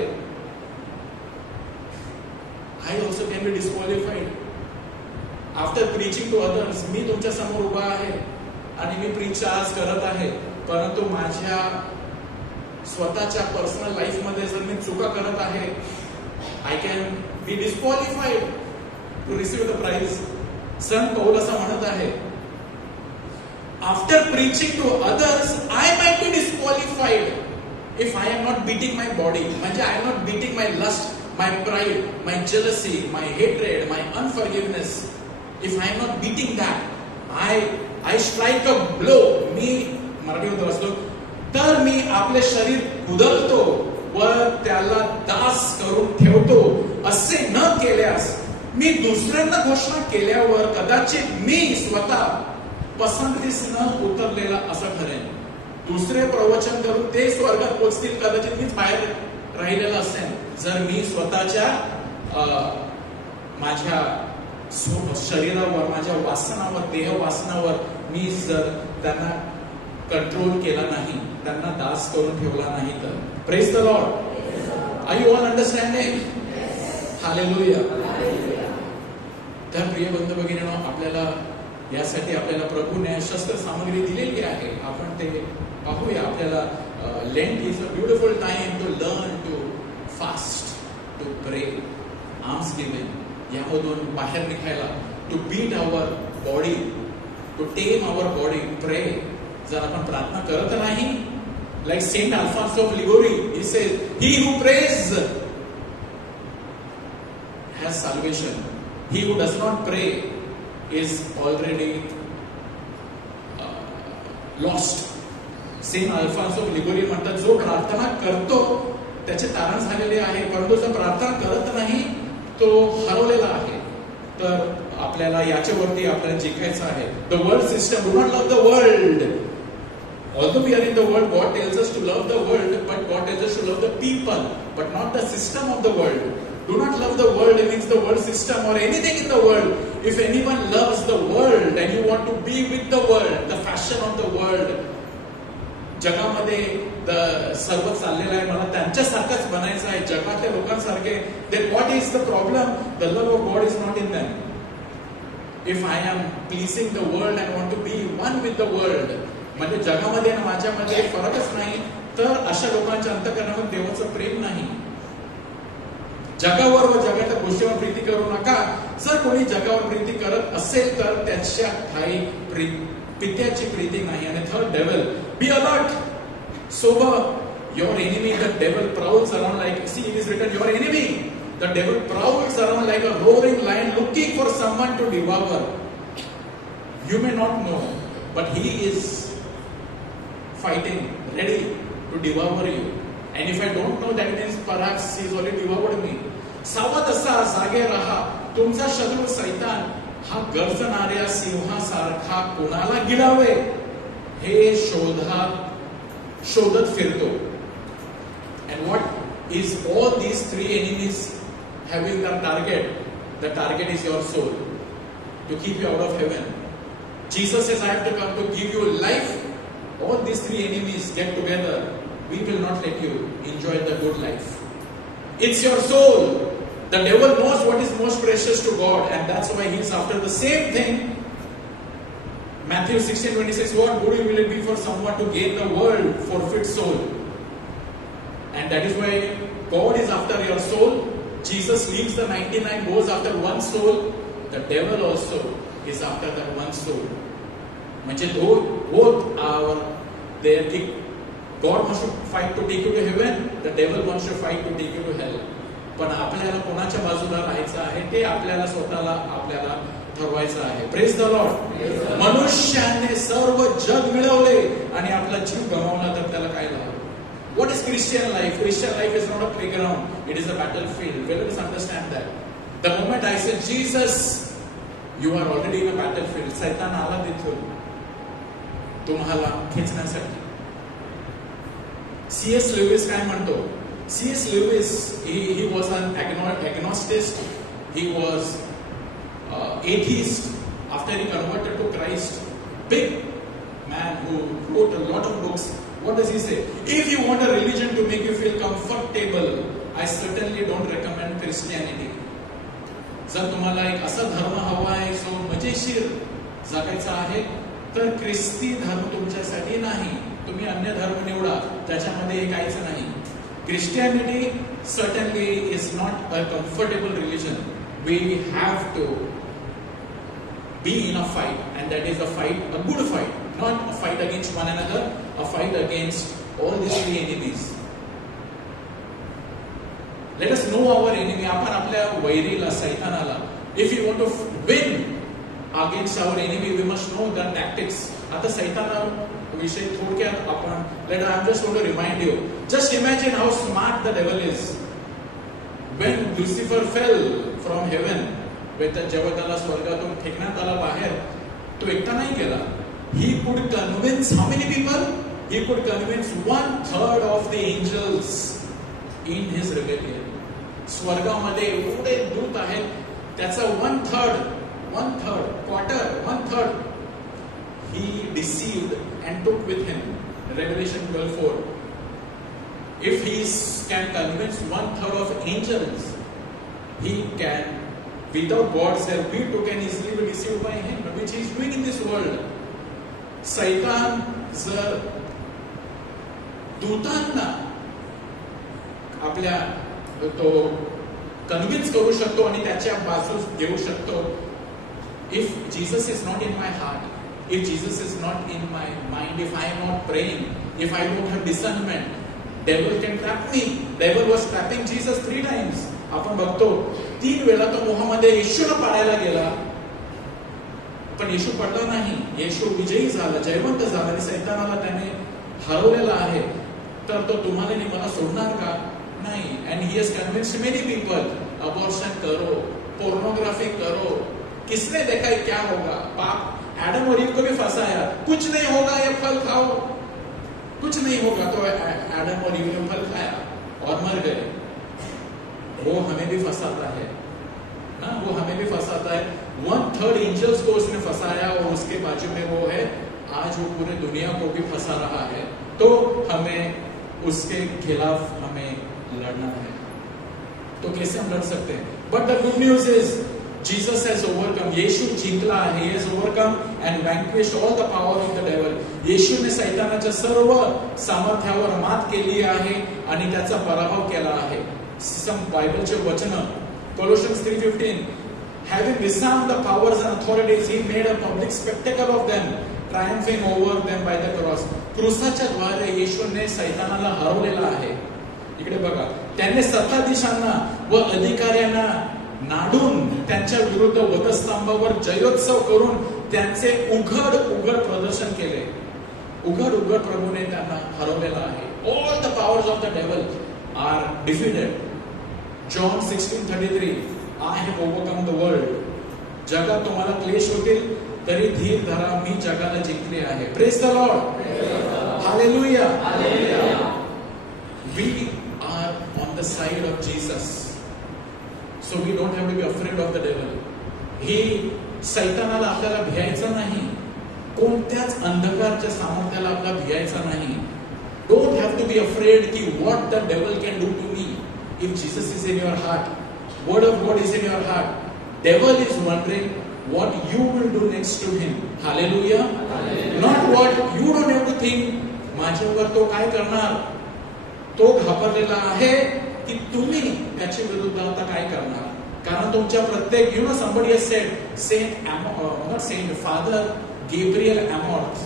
I also can be disqualified. After preaching to others, मी तुमच्या समोर उभा आहे आणि मी preach आज करत आहे, परंतु माझ्या स्वतःच्या पर्सनल लाईफ मध्ये जर मी चुका करत आहे, I can be disqualified to receive the prize. संत पौल असं म्हणत आहे, after preaching to others, I might be disqualified if I am not beating my body. म्हणजे I am not beating my lust, my pride, my jealousy, my hatred, my unforgiveness. If I am not beating that, I strike a blow. मी मराठीमध्ये वाचतो, तर मी आपले शरीर कुदलतो व त्याला दास करून ठेवतो. असे न केल्यास मी दुसऱ्यांना घोषणा केल्यावर कदाचित मी स्वतः पसंतीस न उतरलेला असं ठरेन. दुसरे प्रवचन करून ते स्वर्गात पोहोचतील, कदाचित मीच बाहेर राहिलेला असेल जर मी स्वतःच्या माझ्या शरीरावर, माझ्या वासनावर, देह वासनावर मी जर त्यांना कंट्रोल केला नाही, त्यांना दास करून ठेवला नाही तर. Praise the lord. Are you all understanding? Hallelujah. तर प्रिय बंधू भगिनींनो, आपल्याला यासाठी आपल्याला प्रभूने शस्त्र सामग्री दिलेली आहे. आपण ते पाहूया. आपल्याला Lent is a beautiful time to learn to fast, to pray, arms giving, यामधून बाहेर निघायला, to beat our body, to tame our body, pray. जर आपण प्रार्थना करत नाही, like Saint Alphonsus of Liguori, he says, he who prays has salvation, he who does not pray is already lost. Saint Alphonsus of Liguori म्हणतात, जो प्रार्थना करतो त्याचे तारण झालेले आहे, परंतु जो प्रार्थना करत नाही तो हरवलेला आहे. तर आपल्याला याच्यावरती आपल्याला जिंकायचं आहे. The world system, do not love the world. Although we are in the world, God tells us to love the world, but God tells us to love the people, but not the system of the world. Do not love the world means the world system or anything in the world. If anyone loves the world and you want to be with the world, the fashion of the world, जगामध्ये सर्व चाललेलं आहे, मला त्यांच्यासारखंच बनायचं आहे, जगातल्या लोकांसारखे. Then what is the problem? The love of God is not in them. If I am pleasing the world and want to be one with the world, म्हणजे जगामध्ये आणि माझ्यामध्ये फरकच नाही, तर अशा लोकांच्या अंतःकरणामध्ये देवाचं प्रेम नाही. जगावर व जगाच्या गोष्टीवर प्रीती करू नका. जर कोणी जगावर प्रीती करत असेल तर त्याच्या ठाई पित्याची प्रीती नाही. आणि third, devil, be alert, sober. Your enemy, the devil, prowls around like, see, it is written, your enemy, the devil prowls around like a roaring lion looking for someone to devour. You may not know, but he is fighting, ready to devour you. And if I don't know, that means perhaps he has already devoured me. सावध असा, जागे रहा. तुमचा शत्रू सैतान हा गर्जणाऱ्या सिंहासारखा कोणाला गिळावे हे शोधत फिरतो. And what is all these 3 enemies having their target? The target is your soul, to keep you out of heaven. Jesus says, I have to come to give you life. All these 3 enemies get together. We will not let you enjoy the good life. It's your soul. The devil knows what is most precious to God, and that's why he is after the same thing. Matthew 16:26, what good will it be for someone to gain the world, forfeit soul? And that is why God is after your soul. Jesus leaves the 99, goes after one soul. The devil also is after that one soul. म्हणजे both are they God wants to fight to take you to heaven, the devil wants to fight to take you to hell. पण आपल्याला कोणाच्या बाजूला राहायचं आहे ते आपल्याला स्वतःला ठरवायचं आहे. Praise the Lord. मनुष्याने सर्व जग मिळवले आणि आपला जीव गमावला तर त्याला काय लाभ? What is Christian life? Christian life is not a playground, it is a battlefield. Let us understand that. The moment I say Jesus, you are already in a battlefield. सैतान आला तिथून तुम्हाला खेचण्यासाठी. C.S. Lewis काय म्हणतो? C.S. Lewis, he was an agnostic. He was atheist after he converted to Christ. Big man who wrote a lot of books. What does he say? If you want a religion to make you feel comfortable, I certainly don't recommend Christianity. जर तुम्हाला एक असा धर्म हवा आहे जो मजेशीर जगायचा आहे तर ख्रिस्ती धर्म तुमच्यासाठी नाही. तुम्ही अन्य धर्म निवडा ज्याच्यामध्ये काहीच नाही. Christianity certainly is not a comfortable religion. We have to be in a fight, and that is a fight, a good fight, not a fight against one another, a fight against all these three enemies. Let us know our enemy. आपण आपल्या वैरीला, सैतानाला, if you want to win against our enemy, we must know the tactics. आता सैताना विषयी थोडक्यात आपण, I'm just going to remind you. Just imagine how smart the devil is. When Lucifer fell from heaven, जेव्हा त्याला स्वर्गातून फेकण्यात आला बाहेर, तो एकटा नाही गेला. He could convince how many people? He could convince 1/3 of the angels in his rebellion. स्वर्गामध्ये एवढे दूत आहेत, त्याचा 1/3 he deceived and took with him. Revelation 12:4. If he can convince 1/3 of angels, he can, without God's help, we too can easily be deceived by him, which he is doing in this world. सैतान जर दूतांना आपल्या तो convince करू शकतो आणि त्याच्या बाजूस घेऊ शकतो. If Jesus is not in my heart, if Jesus is not in my mind, if I am not praying, if I don't have discernment, devil can trap me. Devil was trapping Jesus 3 times. आपण बघतो 3 वेळा तो मोहामध्ये येशूला पाडायला गेला, पण येशू पडला नाही. येशू विजयी झाला, जयवंत झाला आणि सैतानाला त्याने हरवलेला आहे. तर तो तुम्हाला आणि मला सोडणार का? नाही. And he has convinced many people, abortion करो, pornography करो, किसने देखा है क्या होगा? पाप एडम और ईव को भी फंसाया, कुछ नहीं होगा ये फल खाओ, कुछ नहीं होगा. तो एडम और ईव ने फल खाया और मर गए. वो हमें भी फंसाता है ना, वो हमें भी फंसाता है. 1/3 एंजल्स को उसने फंसाया और उसके बाजू में वो है, आज वो पूरे दुनिया को भी फंसा रहा है. तो हमें उसके खिलाफ हमें लड़ना है. तो कैसे हम लड़ सकते हैं? But the good news is Jesus has overcome. येशू जिंकला आहे. He has overcome and vanquished all the power of the devil. येशूने सैतानाच्या सर्व सामर्थ्यावर मात केली आहे आणि त्याचा पराभव केला आहे. बायबलचे वचन Colossians 3:15, having disarmed the powers and authorities, he made a public spectacle of them, triumphing over them by the cross. क्रूसाच्या द्वारे येशूने सैतानाला हरवलेला आहे. इकडे बघा, त्याने सत्ताधीशांना व अधिकाऱ्यांना नाडून त्यांच्या विरुद्ध वधस्तंभावर जयोत्सव करून त्यांचे उघड प्रदर्शन केले. उघड प्रभूने त्यांना हरवलेला आहे. All the powers of the devil are defeated. John 16:33, I have overcome the world. जगात तुम्हाला क्लेश होतील तरी धीर धरा, मी जगाला जिंकले आहे. Praise the Lord. Hallelujah. We are on the side of Jesus. So we don't have to be afraid of the devil. He सैतानाला आपल्याला भियायचं नाही. कोणत्याच अंधकारच्या सामर्थ्याला आपल्याला भियायचं नाही. Don't have to be afraid की what the devil can do to me. If Jesus is in your heart, word of God is in your heart, devil is wondering what you will do next to him. Hallelujah. Not what you don't have to think. माझ्यावर तो काय करणार? तो घाबरलेला आहे की तुम्ही त्याच्या विरुद्ध आता काय करणार. कारण तुमच्या प्रत्येक, somebody has said, not Saint, Father Gabriel Amorth.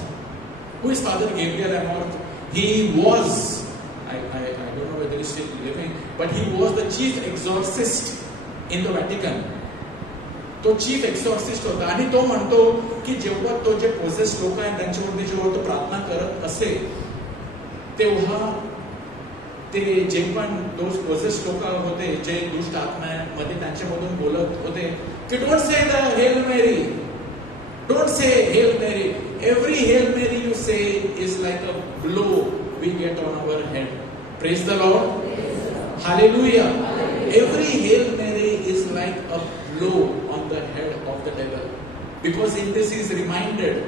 Who is Father Gabriel Amorth? He was, I don't know whether he's still living, but he was the chief exorcist in the Vatican. तो chief exorcist होता आणि तो म्हणतो की जेव्हा तो जे poses लोक आहेत त्यांच्यावरती जेव्हा तो प्रार्थना करत असे तेव्हा ते जे पण दोन पोजेस लोक होते जे दुष्ट आत्म्यामध्ये त्यांच्यामधून बोलत होते की don't say the Hail Mary, don't say Hail Mary, every Hail Mary you say is like a blow we get on our head. Praise the Lord, hallelujah. Every Hail Mary is like a blow on the head of the devil, because in this he is reminded,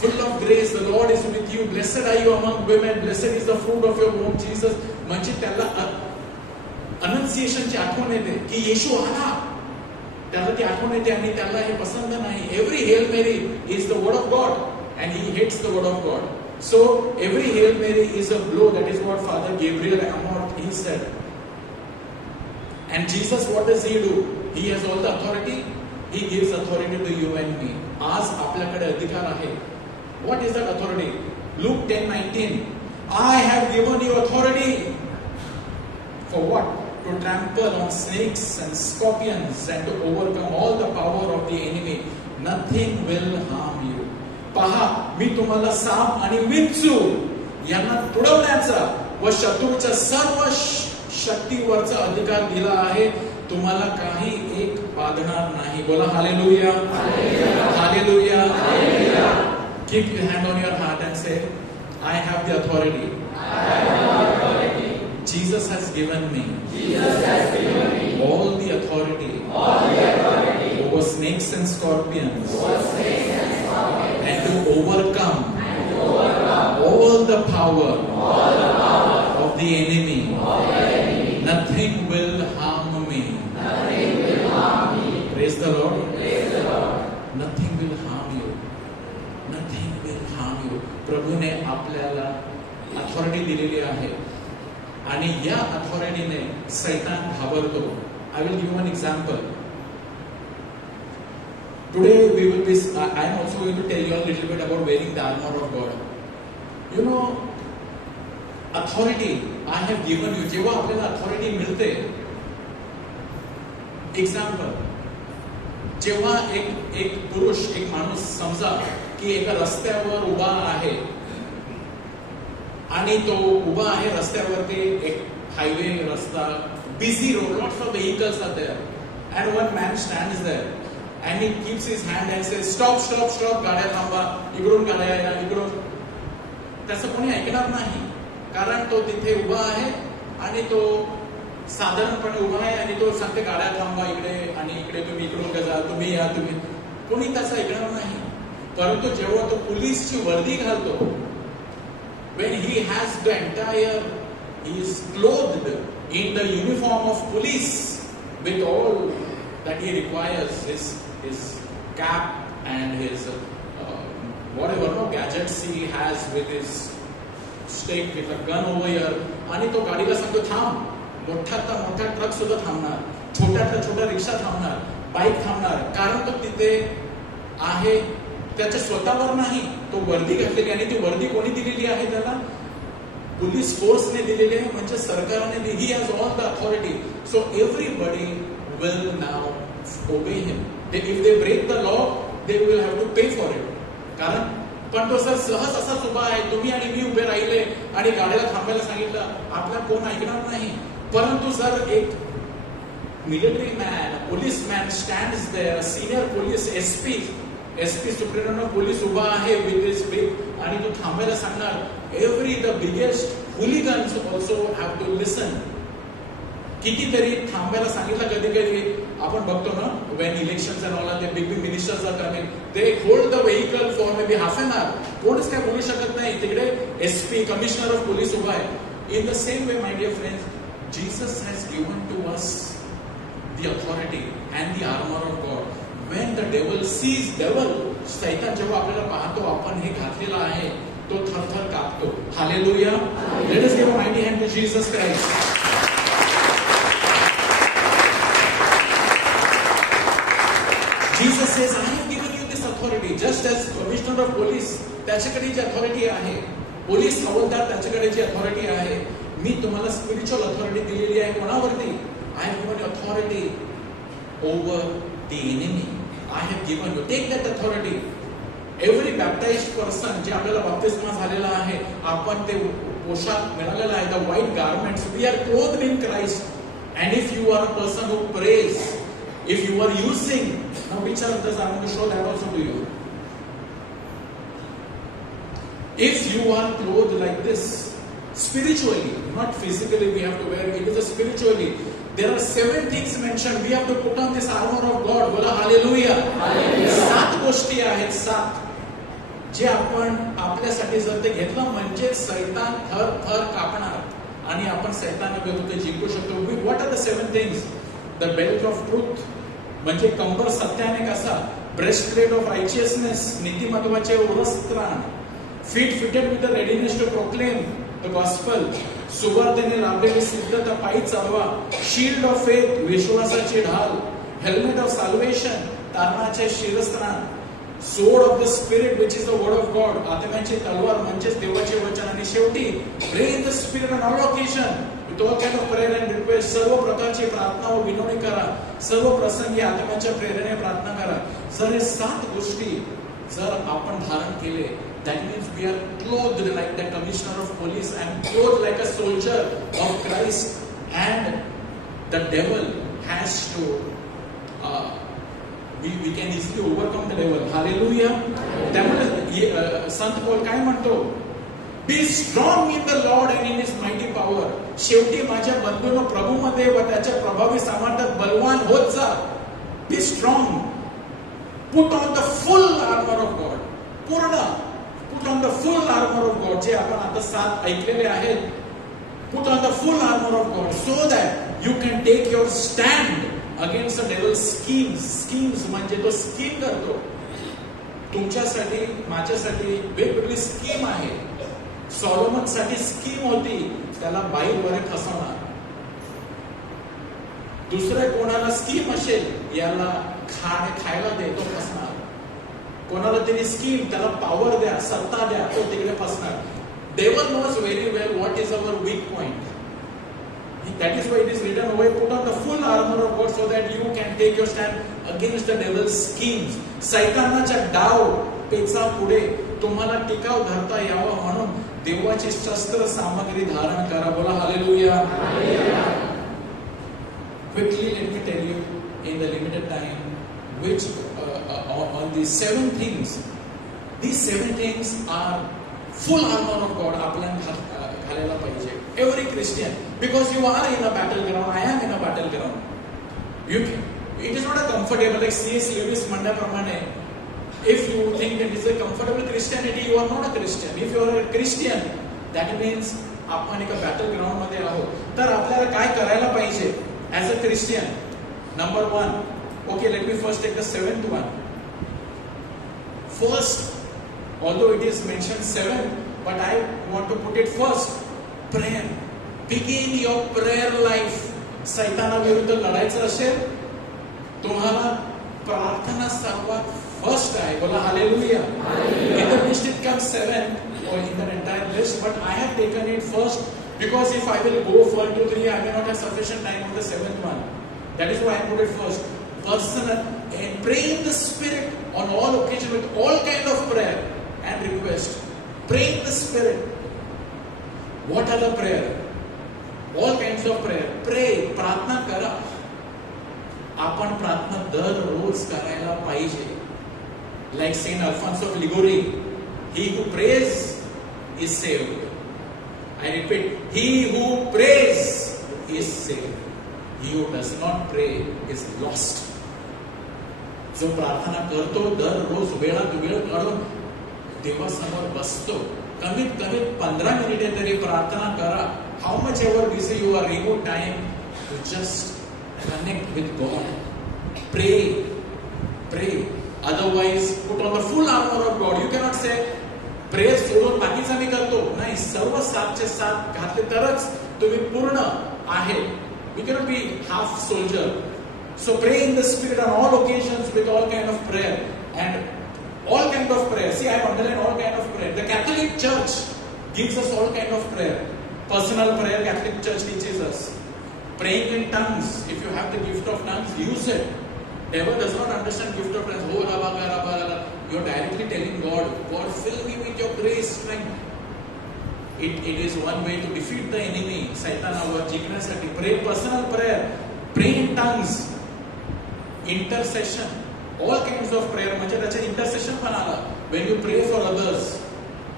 full of grace, the Lord is with you, blessed are you among women, blessed is the fruit of your womb, Jesus. म्हणजे त्याला अनन्सिएशनची आठवण येते की येशू आला, त्याला ती आठवण येते आणि त्याला हे पसंत नाही. Every Hail Mary is the word of God and he hates the word of God. So every Hail Mary is a blow. That is what Father Gabriel Amort he said. And Jesus, what does he do? He has all the authority. He gives authority to you and me. आज आपल्याकडे अधिकार आहे. What is that authority? Luke 10:19. I have given you authority. For what? To trample on snakes and scorpions and to overcome all the power of the enemy. Nothing will harm you. पहा, मी तुम्हाला shop आणि विंचू यांना तुडवण्याचा व शत्रूच्या सर्व शक्तीवरचा अधिकार दिला आहे. तुम्हाला काही एक बाधणार नाही. बोला hallelujah, hallelujah. Keep your hand on your heart and say, I have the authority. Jesus has given me all the authority over snakes and scorpions and to overcome all the power of the enemy. Nothing will harm me. Praise the Lord. Nothing will harm you. Nothing will harm you. प्रभूने आपल्याला authority दिलेली आहे आणि या अथॉरिटीने सैतान घाबरतो. I will give you one example. Today we will be. I am also going to tell you a little bit about wearing the armor of God. You know, authority I have given you. जेव्हा आपल्याला authority मिळते. Example. जेव्हा एक पुरुष, एक माणूस समजा की एका रस्त्यावर उभा आहे आणि तो उभा आहे रस्त्यावरती, एक हायवे रस्ता, busy road, lots of vehicles are there, and one man stands there and he keeps his hand and says, stop, stop, stop, गाड्या थांबा, इकडून गाड्या या, इकडून. त्याचं कोणी ऐकणार नाही, कारण तो तिथे उभा आहे आणि तो साधारणपणे उभा आहे आणि तो सांगते गाड्या थांबवा इकडे आणि इकडे तुम्ही इकडून जा, तुम्ही या, तुम्ही. कोणी त्याचं ऐकणार नाही. परंतु जेव्हा तो पोलीसची वर्दी घालतो, when he has the entire, he is clothed in the uniform of police with all that he requires, his cap and his whatever gadgets he has with his stick, with a gun over here, आणि तो गाडीला सांगतो थांब. मोठ्यातला मोठा truck सुद्धा थांबणार, छोट्यातला छोटा रिक्षा थांबणार, बाईक थांबणार, कारण तो तिथे आहे. त्याच्या स्वतःवर नाही, तो वर्दी घातलेली आणि ती वर्दी कोणी दिलेली आहे त्याला? पोलीस फोर्सने दिलेली आहे, म्हणजे सरकारने दिली. He has all the authority. So everybody will now obey him. If they break the law they will have to pay for it. कारण पण तो सर सहज असाच उभा आहे, तुम्ही आणि मी उभे राहिले आणि गाडीला थांबायला सांगितलं, आपला कोण ऐकणार नाही. परंतु जर एक military man, police man stands there, senior police SP superintendent of police उभा आहे विथ हिज व्हिप आणि तो थांबायला सांगणार. The biggest hooligans also have to listen. कितीतरी थांबायला सांगितलं. कधी कधी आपण बघतो ना, वेन इलेक्शन्स अँड ऑल ते big ministers are coming, they hold the vehicle for maybe half an hour. कोणच काय बोलू शकत नाही, तिकडे एसपी कमिशनर ऑफ पोलीस उभा आहे. In the same way, my dear friends, Jesus has given to us the authority and the armor of God. When the devil sees, सैतान जेव्हा आपल्याला पाहतो आपण हे घातलेलं आहे, तो थरथर कापतो. Hallelujah. Let us give a mighty hand to Jesus Christ. Jesus says, I have given you this authority. Just as commissioner of police, त्याच्याकडे जी authority आहे, पोलीस हवालदार त्याच्याकडे जी अथॉरिटी आहे, मी तुम्हाला स्पिरिच्युअल अथॉरिटी दिलेली आहे. कोणावरती? I have given authority over the enemy. I have given you, take that authority. Every baptised person, जे आपल्याला बाप्तिस्मा झालेला आहे, आपण ते पोशाख मिळालेला आहे, the white garments, we are clothed in Christ. And if you are a person who prays, if you are using, now which are others I want to show that also to you. If you are clothed like this spiritually, not physically we have to wear it, is spiritually. There are 7 things mentioned. We have to put on this armor of God. बोला hallelujah. 7 गोष्टी आहेत, 7 जे आपण आपल्यासाठी जर ते घेतलं म्हणजे सैतान थर थर कापणार आणि आपण सैतानाविरुद्ध जिंकू शकतो. What are the 7 things? The belt of truth, म्हणजे कंबर सत्याने कसा. ब्रेस्टप्लेट ऑफ रायचियसनेस, नीतिमत्वाचे वस्त्राण. Feet fitted with the readiness to proclaim the gospel, सुवार्तेने लाभलेली सिद्धता पायी चालवा. शील्ड ऑफ फेथ, विश्वासाची ढाल. हेल्मेट ऑफ सॅल्वेशन, तारणाचे शिरस्त्राण. Sword of the spirit which is the word of God, आत्म्याची तलवार म्हणजेच देवाचे वचन. आणि शेवटी pray in the spirit on all occasion with all kind of prayer and request. सर्व प्रकारची प्रार्थना व विनवणी करा. सर्व प्रसंगी आत्म्याच्या प्रेरणेने प्रार्थना करा. जर हे 7 गोष्टी जर आपण धारण केले, that means we are clothed like the commissioner of police and clothed like a soldier of Christ, and the devil has to we can easily overcome the devil. Hallelujah. त्यामुळे संत पौल काय म्हणतो? Be strong in the Lord and in His mighty power. शेवटी माझ्या बंधूंनो प्रभूमध्ये व त्याच्या प्रभावी सामर्थ्यात बलवान होत जा. Be strong. Put on the full armor of God. पूर्ण Put on the full armor of God. जे आपण आता 7 ऐकलेले आहेत. Put on the full armor of God so that you can take your stand against the devil's schemes. Schemes म्हणजे तो scheme करतो. तुमच्यासाठी माझ्यासाठी वेगवेगळी स्कीम आहे. सॉलोमन साठी स्कीम होती, त्याला बाईद्वारे फसवणार. दुसऱ्या कोणाला स्कीम असेल, याला खायला दे, तो फसणार. कोणाला तरी स्कीम, त्याला पॉवर द्या, सत्ता द्या, तो तिकडे फसणार. Devil knows very well what is our weak point. That is why it is written away, put on the full armor of God so that you can take your stand against the devil's schemes. सैतानाच्या डाव पेचा पुढे तुम्हाला टिकाव धरता यावं म्हणून देवाची शस्त्र सामग्री धारण करा. बोला hallelujah. Quickly let me tell you in the limited time which on these 7 things. These 7 things are full armor of God. आपल्याला घालायला पाहिजे. Every Christian, because you are in a battleground. I am in a battleground. It is not a comfortable, like C.S. Lewis म्हणल्याप्रमाणे, if you think that it's a comfortable Christianity, you are not a Christian. If you are a Christian, that means आपण एका battleground मध्ये आहोत. तर आपल्याला काय करायला पाहिजे as a Christian? Number 1. Okay, let me first take the 7th one. First, although it is mentioned 7, but I want to put it first. Prayer. Begin your prayer life. सैतानाविरुद्ध लढायचं असेल, तुम्हाला प्रार्थना सर्वात फर्स्ट आहे. बोला hallelujah. In the list it comes 7 or in the entire list, but I have taken it first because if I will go 1, 2, 3, I may not have sufficient time on the 7th one. That is why I put it first. Personal and pray in the Spirit on all occasions with all kind of prayer and request. Pray in the Spirit. What are the prayer? All kinds of prayer. Pray. प्रार्थना करा. आपण प्रार्थना दररोज करायला पाहिजे. Like Saint Alphonse of Liguori, he who prays is saved. I repeat, he who prays is saved. He who does not pray is lost. जो प्रार्थना करतो, दररोज वेळात वेळ काढून देवासमोर बसतो, कमीत कमी 15 मिनिटे तरी प्रार्थना करा. How much ever busy you are, remove time to just connect with God. Pray. Pray. Otherwise, put on the full armor of God. You cannot say, prayer सोडून बाकीचा मी करतो. नाही, सर्व 7चे 7 घातले तरच तुम्ही पूर्ण आहे. We cannot be half soldier. So pray in the Spirit on all occasions with all kind of prayer and all kind of prayer. See, I have underlined all kind of prayer. The Catholic Church, gives us all kind of prayer. Personal prayer, Catholic Church teaches us. Praying in tongues, if you have the gift of tongues, use it. Devil does not understand gift of tongues. Oh, you're directly telling God, God, fill me with your grace, strength. It is one way to defeat the enemy. Satan our jignasati. Pray personal prayer. Pray in tongues. Intercession. All kinds of prayer. Intercession panala. When you pray for others,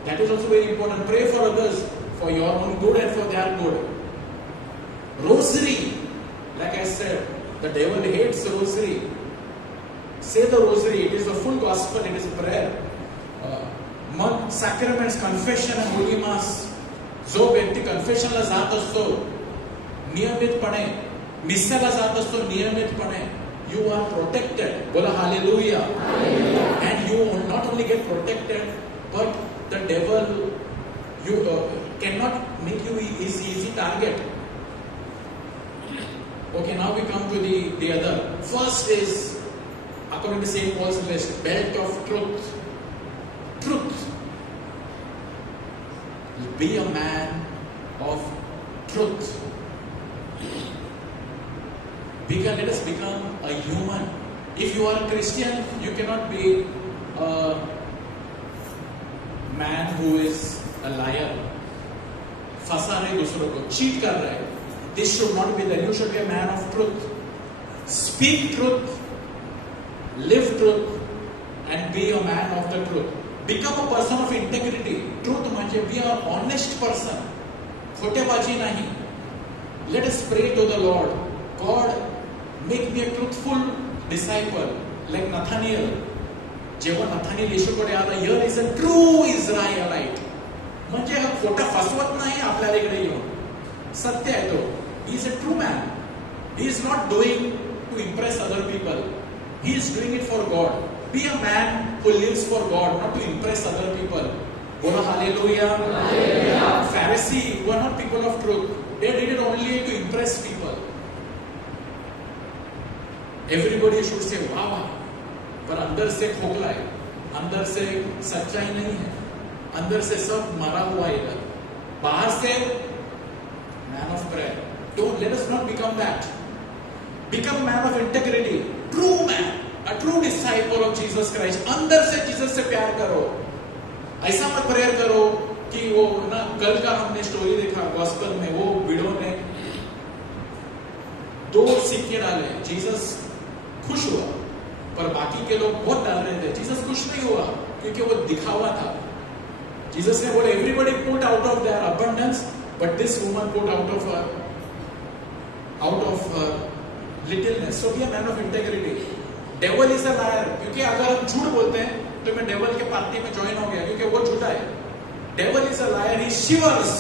that is also very important. Pray for others for your own good and for their good. Rosary. Like I said, the devil hates rosary. Say the rosary. It is the full gospel. It is a prayer. Sacraments, confession and holy mass. जो व्यक्ती कन्फेशनला जात असतो नियमितपणे, मिस्साला जात असतो नियमितपणे, you are protected. बोला hallelujah. And you not only get protected, but the devil cannot make you easy target. Okay, now we come to the other. First is, according to St. Paul's list, belt of truth. Truth. Be a man of truth. Let us become a human. If you are a Christian, you cannot be a man who is a liar. फंसा रहे दूसरों को, cheat कर रहे. This should not be there. You should be a man of truth. Speak truth, live truth, and be a man of the truth. Become a person of integrity. Truth म्हणजे be an honest person. खोटेबाजी नाही. Let us pray to the Lord. God, make me a truthful disciple. Like Nathaniel. जेव्हा Nathaniel येशूकडे आला, here is a true Israelite. म्हणजे हा खोटा फसवत नाही आपल्याला इकडे येऊन. सत्य आहे तो. He is a true man. He is not doing to impress other people. He is doing it for God. Be a man who lives for God, not to impress other people. Bola hallelujah. Pharisee were not people of truth. They did it only to impress people. Everybody should say wow, पर अंदर से खोखला है, अंदर से सच्चाई नहीं है, अंदर से सब मरा हुआ है इधर. बाहर से man of prayer. Don't let us not become that. Become a man of integrity, true man. A true disciple of Jesus Christ. अंदर से जीसस से प्यार करो. ऐसा मत प्रेयर करो कि वो ना, कल का हमने स्टोरी देखा गॉस्पेल में, वो विडो ने 2 सिक्के डाले. जीसस खुश हुआ, पर बाकी के लोग बहुत डाल रहे थे. जीसस खुश नहीं हुआ क्योंकि वो दिखावा था. जीसस ने बोला everybody put out of their abundance, but this woman put out of littleness. So B a man of integrity. Devil is a liar. क्योंकि अगर हम झूठ बोलते हैं तो मैं डेविल के पार्टी में ज्वाइन हो गया, क्योंकि वो झूठा है. Devil is a liar. He शिवर्स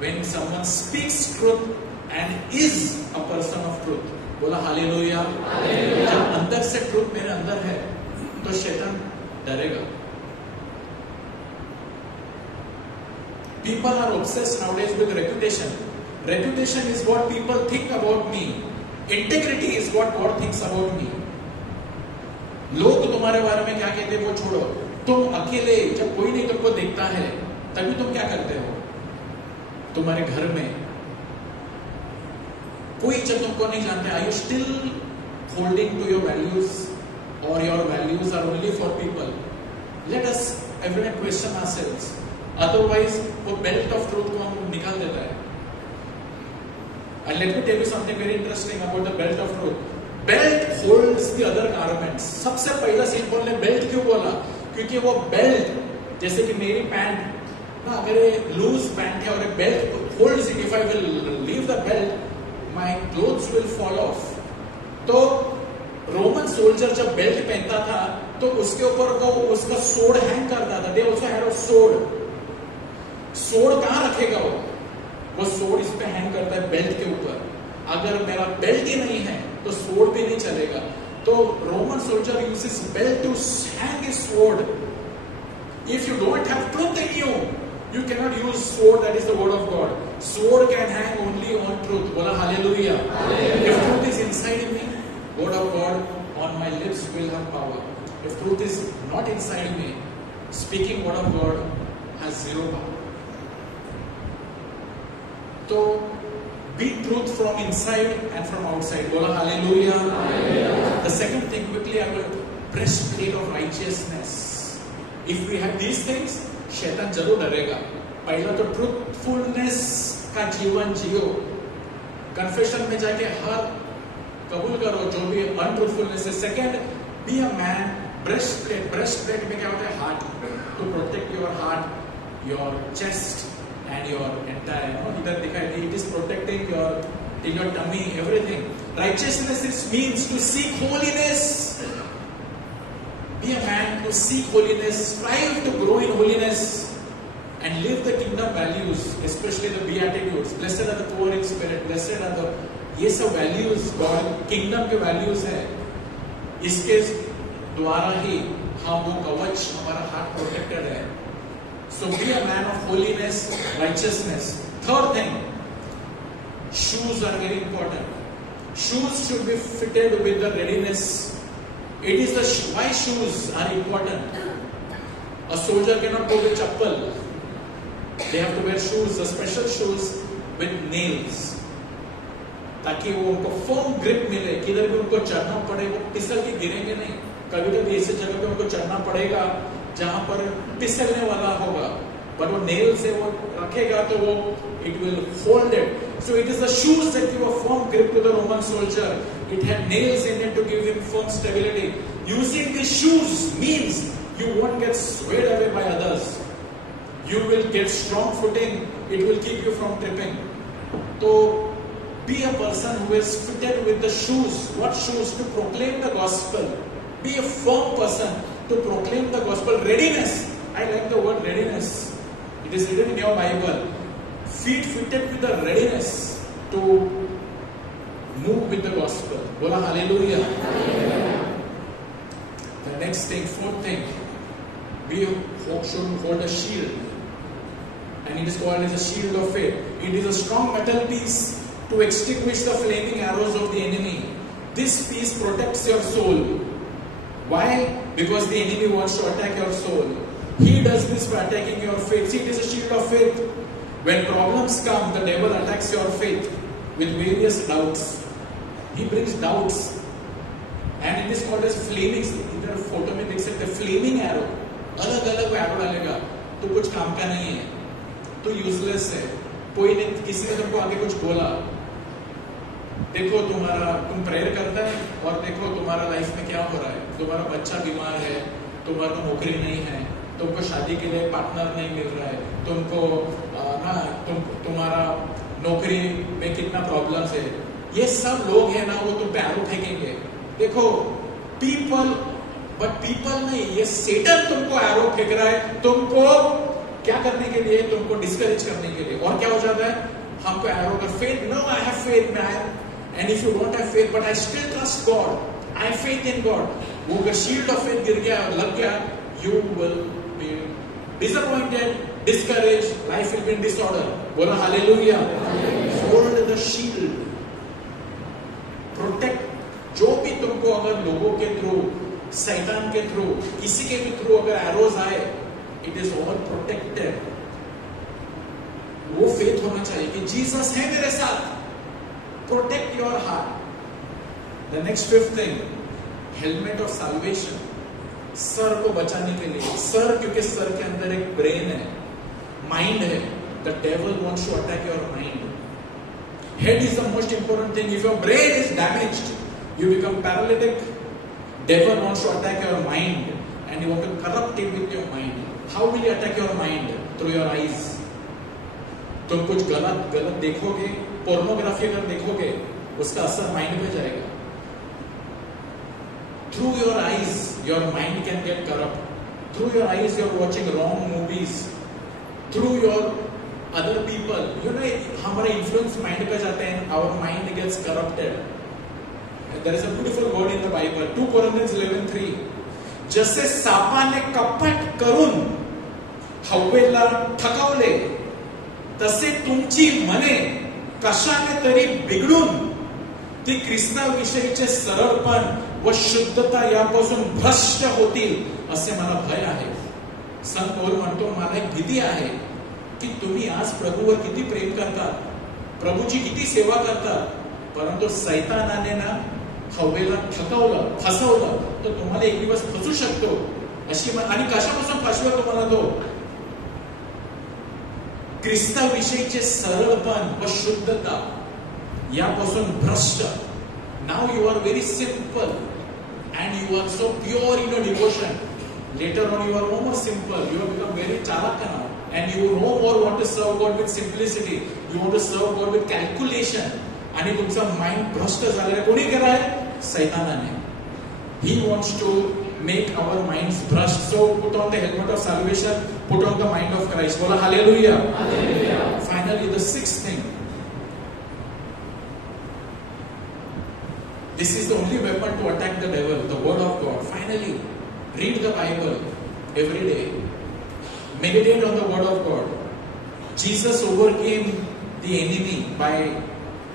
when someone speaks truth and is a person of truth. बोला हालेलुया. जब अंदर से ट्रूथ मेरे अंदर है तो शैतान डरेगा. People are obsessed nowadays with reputation. Reputation is what people think about me. Integrity is what God thinks about me. लोग तुम्हारे बारे में क्या कहते हैं वो छोड़ो. तुम अकेले, जब कोई नहीं तुमको देखता है, तभी तुम क्या करते हो? तुम्हारे घर में कोई जब तुमको नहीं जानते, are you still holding to your values, or your values are only for people? Let us every day question ourselves. Otherwise, वो belt of truth को हम निकाल देता है. And let me tell you something very interesting about the belt of truth. Belt holds the other garments. सबसे पहला Saint Paul ने belt क्यों बोला? क्योंकि वो belt, जैसे कि मेरी पैंट ना, अगर लूज पैंट है और एक belt holds it, if I will leave the belt, my clothes will fall off. तो रोमन सोल्जर जब बेल्ट पहनता था तो उसके ऊपर वो उसका sword हैंग करता था. They also had a sword. sword कहाँ रखेगा वो sword इस पे हैंग करता है बेल्ट के ऊपर. अगर मेरा बेल्ट ही नहीं है तो sword भी नहीं चलेगा. तो Roman soldier uses belt to hang his sword. If you don't have truth in you, you cannot use sword, that is the word of God. Sword can hang only on truth. Bola hallelujah. If truth is inside me, word of God on my lips will have power. If truth is not inside me, speaking word of God has zero power. So be truth from inside and from outside. Bola hallelujah. The second thing, quickly I will, breastplate of righteousness. If we have these things, शैतान जरूर डरेगा. पहला तो truthfulness का जीवन जियो. Confession में जाके हर कबूल करो जो भी अनट्रूथफुलनेस है. Second, be a man. Breastplate में क्या होता है? Heart. To protect your heart, your chest and your entire, इधर दिखाई दे, it is protecting your tummy, everything. Righteousness means to seek holiness. Be a man to seek holiness, strive to grow in holiness, and live the kingdom values, especially the beatitudes. Blessed are the poor in spirit, blessed are the, ये सब values God kingdom के values है. इसके द्वारा ही हम वो कवच, हमारा हाथ protected है. So be a man of holiness, righteousness. Third thing, shoes are very important. Shoes should be fitted with the readiness. It is the why shoes are important. A soldier cannot go with chappal. They have to wear shoes, the special shoes with nails, ताकि वो उनको firm grip मिले. किधर भी उनको चढ़ना पड़े वो फिसल के गिरेंगे नहीं. कभी-कभी ऐसे जगह पे उनको चढ़ना पड़ेगा जहां पर फिसलने वाला होगा, but वो nail से वो रखेगा तो वो it will hold it. So it is the shoes that give a firm grip to the Roman soldier. It had nails in it to give him firm stability. Using these shoes means you won't get swayed away by others. You will get strong footing. It will keep you from tripping. So be a person who is fitted with the shoes. What shoes? To proclaim the gospel. Be a firm person to proclaim the gospel. Readiness. I like the word readiness. It is written in your Bible. Feet fitted with the readiness to move with the gospel. Bola hallelujah. The next thing, fourth thing, we should hold a shield. And it is called as a shield of faith. It is a strong metal piece to extinguish the flaming arrows of the enemy. This piece protects your soul. Why? Because the enemy wants to attack your soul. He does this by attacking your faith. See, it is a shield of faith. When problems come, the devil attacks your faith with various doubts. He brings doubts. And it is called as flaming. इधर photo में देख सकते हैं flaming arrow. अलग अलग arrow डालेगा. तो कुछ काम का नहीं है. तो useless है. कोई ने किसी ने तुमको आगे कुछ बोला. देखो तुम प्रेयर करता है और देखो तुम्हारा लाइफ में क्या हो रहा है. तुम्हारा बच्चा बीमार है, तुम्हारा नौकरी नहीं है, तुमको शादी के लिए पार्टनर नहीं मिल रहा है, तुमको तुम्हारा नौकरी में कितना प्रॉब्लम्स है. ये सब लोग हैं ना, वो तुम पे आरोप फेंकेंगे. देखो पीपल नहीं, ये सेटन तुमको आरोप फेंक रहा है. तुमको क्या करने के लिए? तुमको डिस्करेज करने के लिए. और क्या हो जाता है? हमको आरोप कर faith. No, I have faith man. And if you don't have faith, but I still trust God, I have faith in God. वो अगर shield of faith गिर गया और लग गया, you will be disappointed, discouraged, life will be in disorder. बोला hallelujah. Hold the shield. Protect. जो भी तुमको अगर लोगों के थ्रू, शैतान के थ्रू, किसी के भी थ्रू अगर arrows आए, it is all protected. वो faith होना चाहिए कि Jesus है मेरे साथ. Protect your heart. The next fifth thing, helmet of salvation. Sir को बचाने के लिए. सर, क्योंकि सर के अंदर एक ब्रेन है, माइंड है. The devil wants to attack your mind. Head is the most important thing. If your brain is damaged, you become paralytic. Devil wants to attack your mind and you want to corrupt it with your mind. How will he attack your mind? Through your eyes. तुम कुछ गलत देखोगे, pornography अगर देखोगे, उसका असर mind पे जाएगा. Through your eyes, your mind can get corrupt. Through your eyes, you're watching wrong movies. Through your other people, हमारा influence mind पे जाते हैं. Our mind gets corrupted. There is a beautiful word in the Bible, 2 Corinthians 11:3. जसे सापाने कपट करून हवेला ठकावले, तसे तुमची मने कशाने तरी बिघडून ती ख्रिस्ताविषयीचे सरळपण व शुद्धता यापासून भ्रष्ट होतील असे मला भय आहे. संत पौल म्हणतो, मला एक भीती आहे की तुम्ही आज प्रभूवर किती प्रेम करतात, प्रभूची किती सेवा करतात, परंतु सैतानाने ना हवेला थकवलं, फसवलं, तर तुम्हाला एक दिवस फसू शकतो अशी. आणि कशापासून फसवतो तुम्हाला तो? ख्रिस्ताविषयीचे सरळपण व शुद्धता यापासून भ्रष्ट. Now you are very simple and you are so pure in your devotion. Later on you are no more simple. You have become very chalaka now, and you no more want to serve God with simplicity. You want to serve God with calculation. आणि तुमचा mind भ्रष्ट झालेला आहे. कोणी केलाय? सैतानाने. He wants to make our minds brushed. So put on the helmet of salvation. Put on the mind of Christ. बोला hallelujah. Hallelujah. Finally, the sixth thing. This is the only weapon to attack the devil. The word of God. Finally. Read the Bible every day. Meditate on the word of God. Jesus overcame the enemy by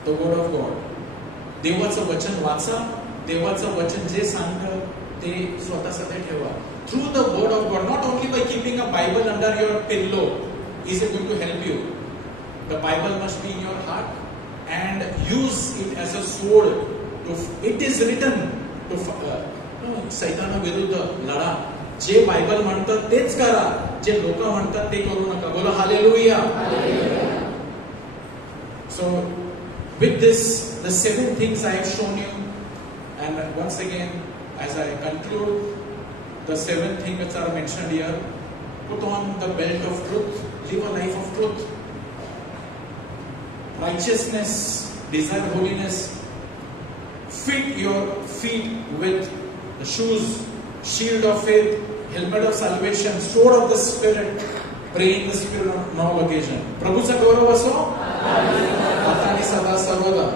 the word of God. देवाचं वचन वाचा. देवाचं वचन जे सांगतं ते स्वतःसाठी ठेवा. Through the word of God, not only by keeping a Bible under your pillow is it going to help you. The Bible must be in your heart and use it as a sword. It is written to सैताना विरुद्ध लढा. जे Bible म्हणतात तेच करा, जे लोक म्हणतात ते करू नका. बोला hallelujah. So with this, the 7 things I have shown you, and once again as I conclude, the 7 things which are mentioned here: put on the belt of truth, live a life of truth, righteousness, desire holiness, fit your feet with the shoes, shield of faith, helmet of salvation, sword of the Spirit, pray in the Spirit on all occasion. प्रभूचा गौरव असो आता आणि सदा सर्वदा.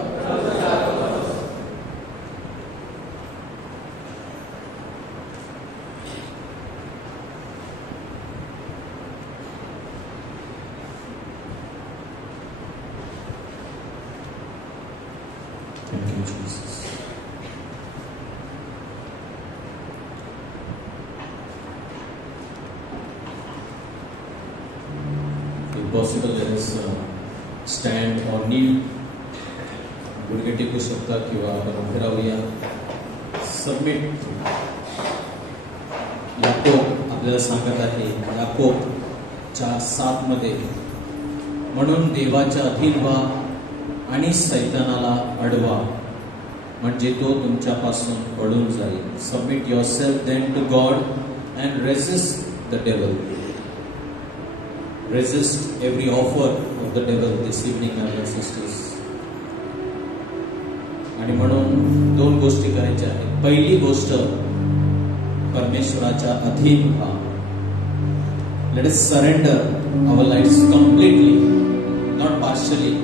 Thank you, Jesus. Possible, let us stand or kneel. गुडघे टेकू शकता किंवा आपण उभे राहूया. सबमिट. याकोब आपल्याला सांगत आहे, याकोब 4:7 मध्ये, म्हणून देवाच्या अधीन व्हा आणि सैतानाला अडवा, म्हणजे तो तुमच्यापासून पडून जाईल. Submit yourself then to God and resist the devil. Resist every offer of the devil this evening, brothers and sisters. आणि म्हणून 2 गोष्टी करायच्या आहेत. पहिली गोष्ट, परमेश्वराच्या अधीन व्हा. Let us surrender our lives completely, not partially.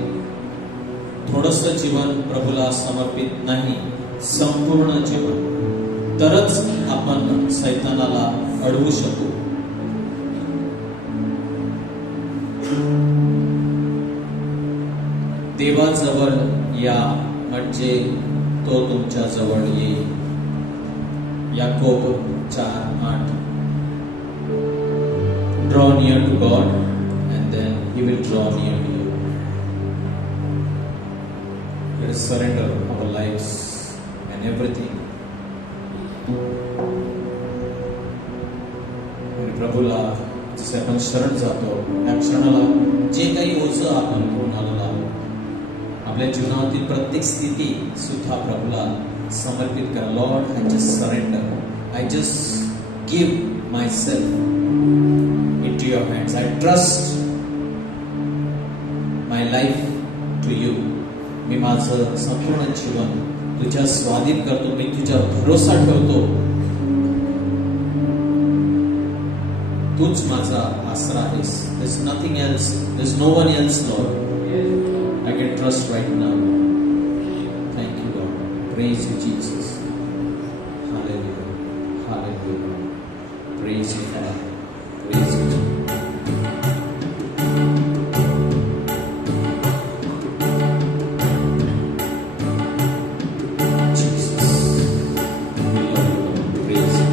थोडंसं जीवन प्रभूला समर्पित नाही, संपूर्ण जीवन. तरच आपण सैतानाला अडवू शकू. देवाजवळ या, म्हणजे तो तुमच्या जवळ येईल. Yakob 4:8. Draw near to God and then He will draw near to you. Let us surrender our lives and everything. आणि प्रभूला जसे आपण शरण जातो, या क्षणाला जे काही ओझं आपण घेऊन आलेलो आहोत, आपल्या जीवनातील प्रत्येक स्थिती सुद्धा प्रभूला समर्पित करा. Lord, I just surrender. I just give myself into your hands. I trust my life to you. मी माझं संपूर्ण जीवन तुझ्या स्वाधीन करतो. मी तुझ्यावर भरोसा ठेवतो. तूच माझा आसरा आहेस. There's nothing else. There's no one else, Lord. I can trust right now. Thank you, Lord. Praise you, Jesus. Hallelujah. Hallelujah. Praise you, Father. Praise you. Jesus. We love you, Lord. Praise you.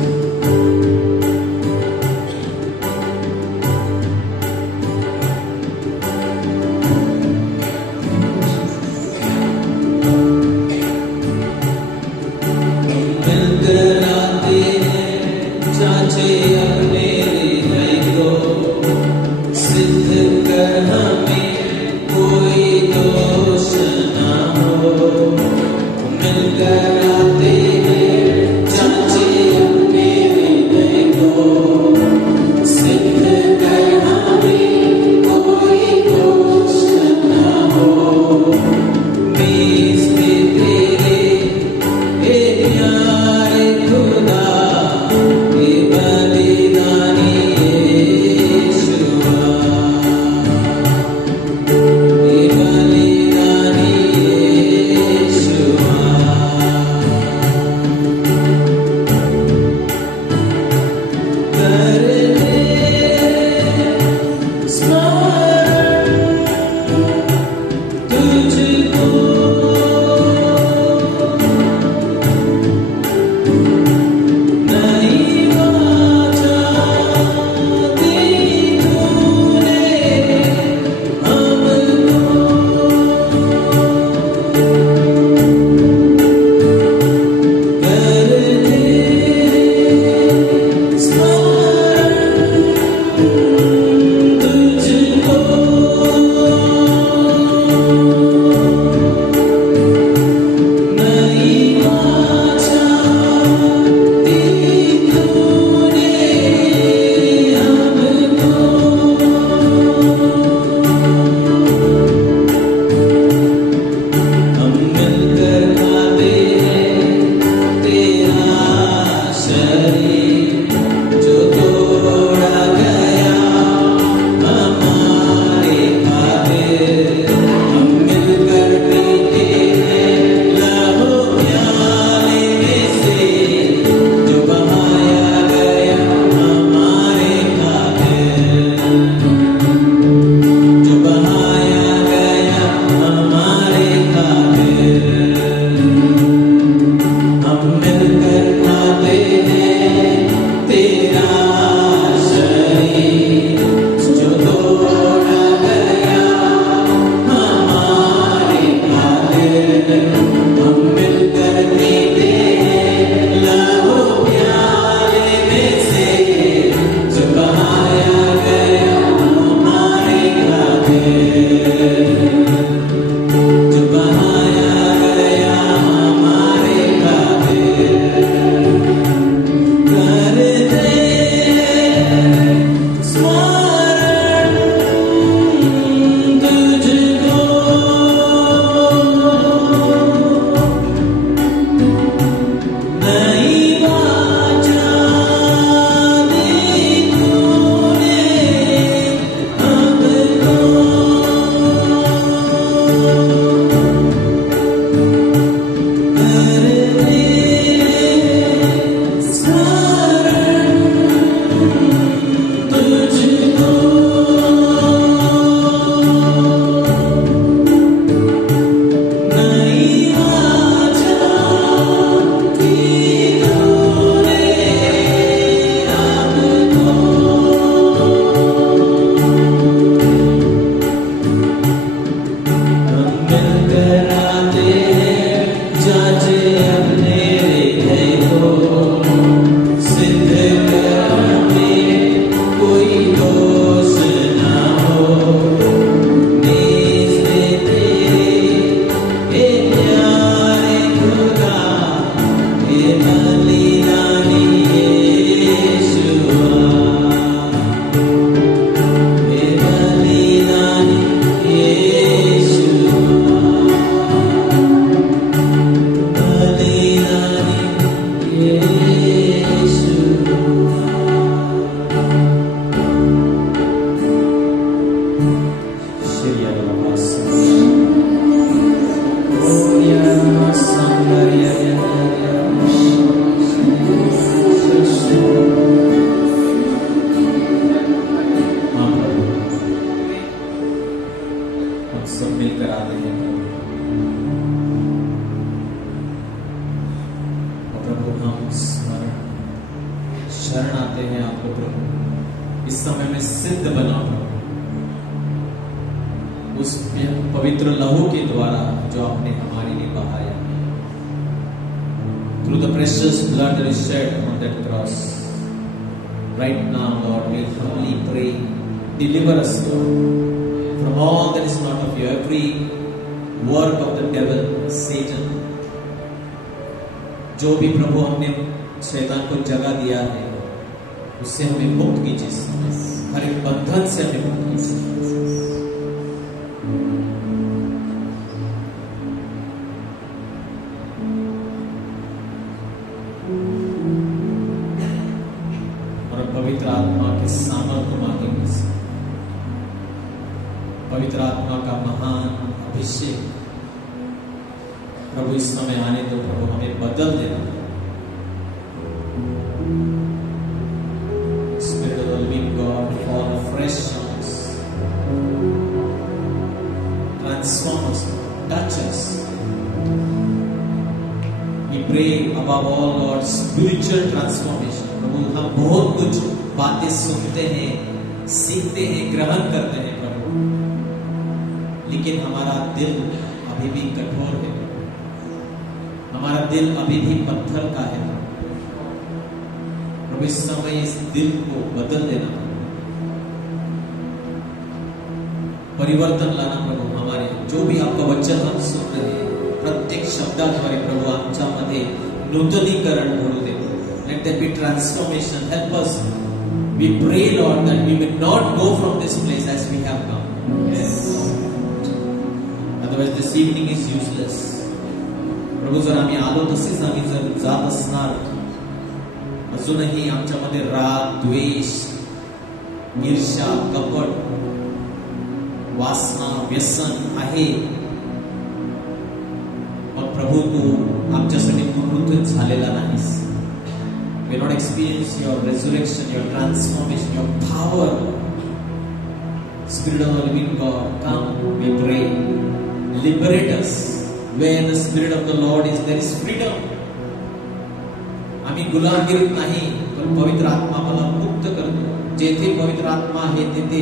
Right now, Lord, we humbly pray, deliver us, Lord, from all that is not of you, every work of the devil, Satan. जो भी प्रभु हमने शैतान को जगह दिया है, उससे हमें मुक्त कीजिए, हर एक बंधन से हमें मुक्त कीजिए। और पवित्र आत्मा के सामर्थ्य मांगेंगे, पवित्र आत्मा का महान अभिषेक प्रभु इस समय आने तो प्रभु हमें बदल देना। Spirit of the living God, fall fresh on us, transform us, touch us. We pray above all, Lord, spiritual transformation. प्रभु हम बहुत कुछ बातें सुनते हैं, सीखते हैं, ग्रहण करते हैं प्रभु, लेकिन हमारा दिल अभी भी कठोर है, हमारा दिल अभी भी पत्थर का है। प्रभु इस समय इस दिल को बदल देना, परिवर्तन लाना प्रभु। हमारे जो भी आपका वचन हम सुन रहे हैं, प्रत्येक शब्दाद्वारे प्रभु आमच्यामध्ये नूतनीकरण घडू दे। Let there be transformation. Help us. We pray, Lord, that we may not go from this place as we have come. Yes. Otherwise, this evening is useless. प्रभु जर आम्ही आलो तसेच आम्ही जर जात असणार, अजूनही आमच्यामध्ये राग, द्वेष, ईर्ष्या, कपट, वासना, व्यसन आहे, मग प्रभु तू आमच्यासाठी पुनरुत्थित झालेला नाहीस. We will not experience your resurrection, your transformation, your power. Spirit of the living God, come, we pray, liberate us. Where the Spirit of the Lord is, there is freedom. आम्ही गुलामगिरीत नाही, पण पवित्र आत्मा मला मुक्त करतो. जेथे पवित्र आत्मा आहे तेथे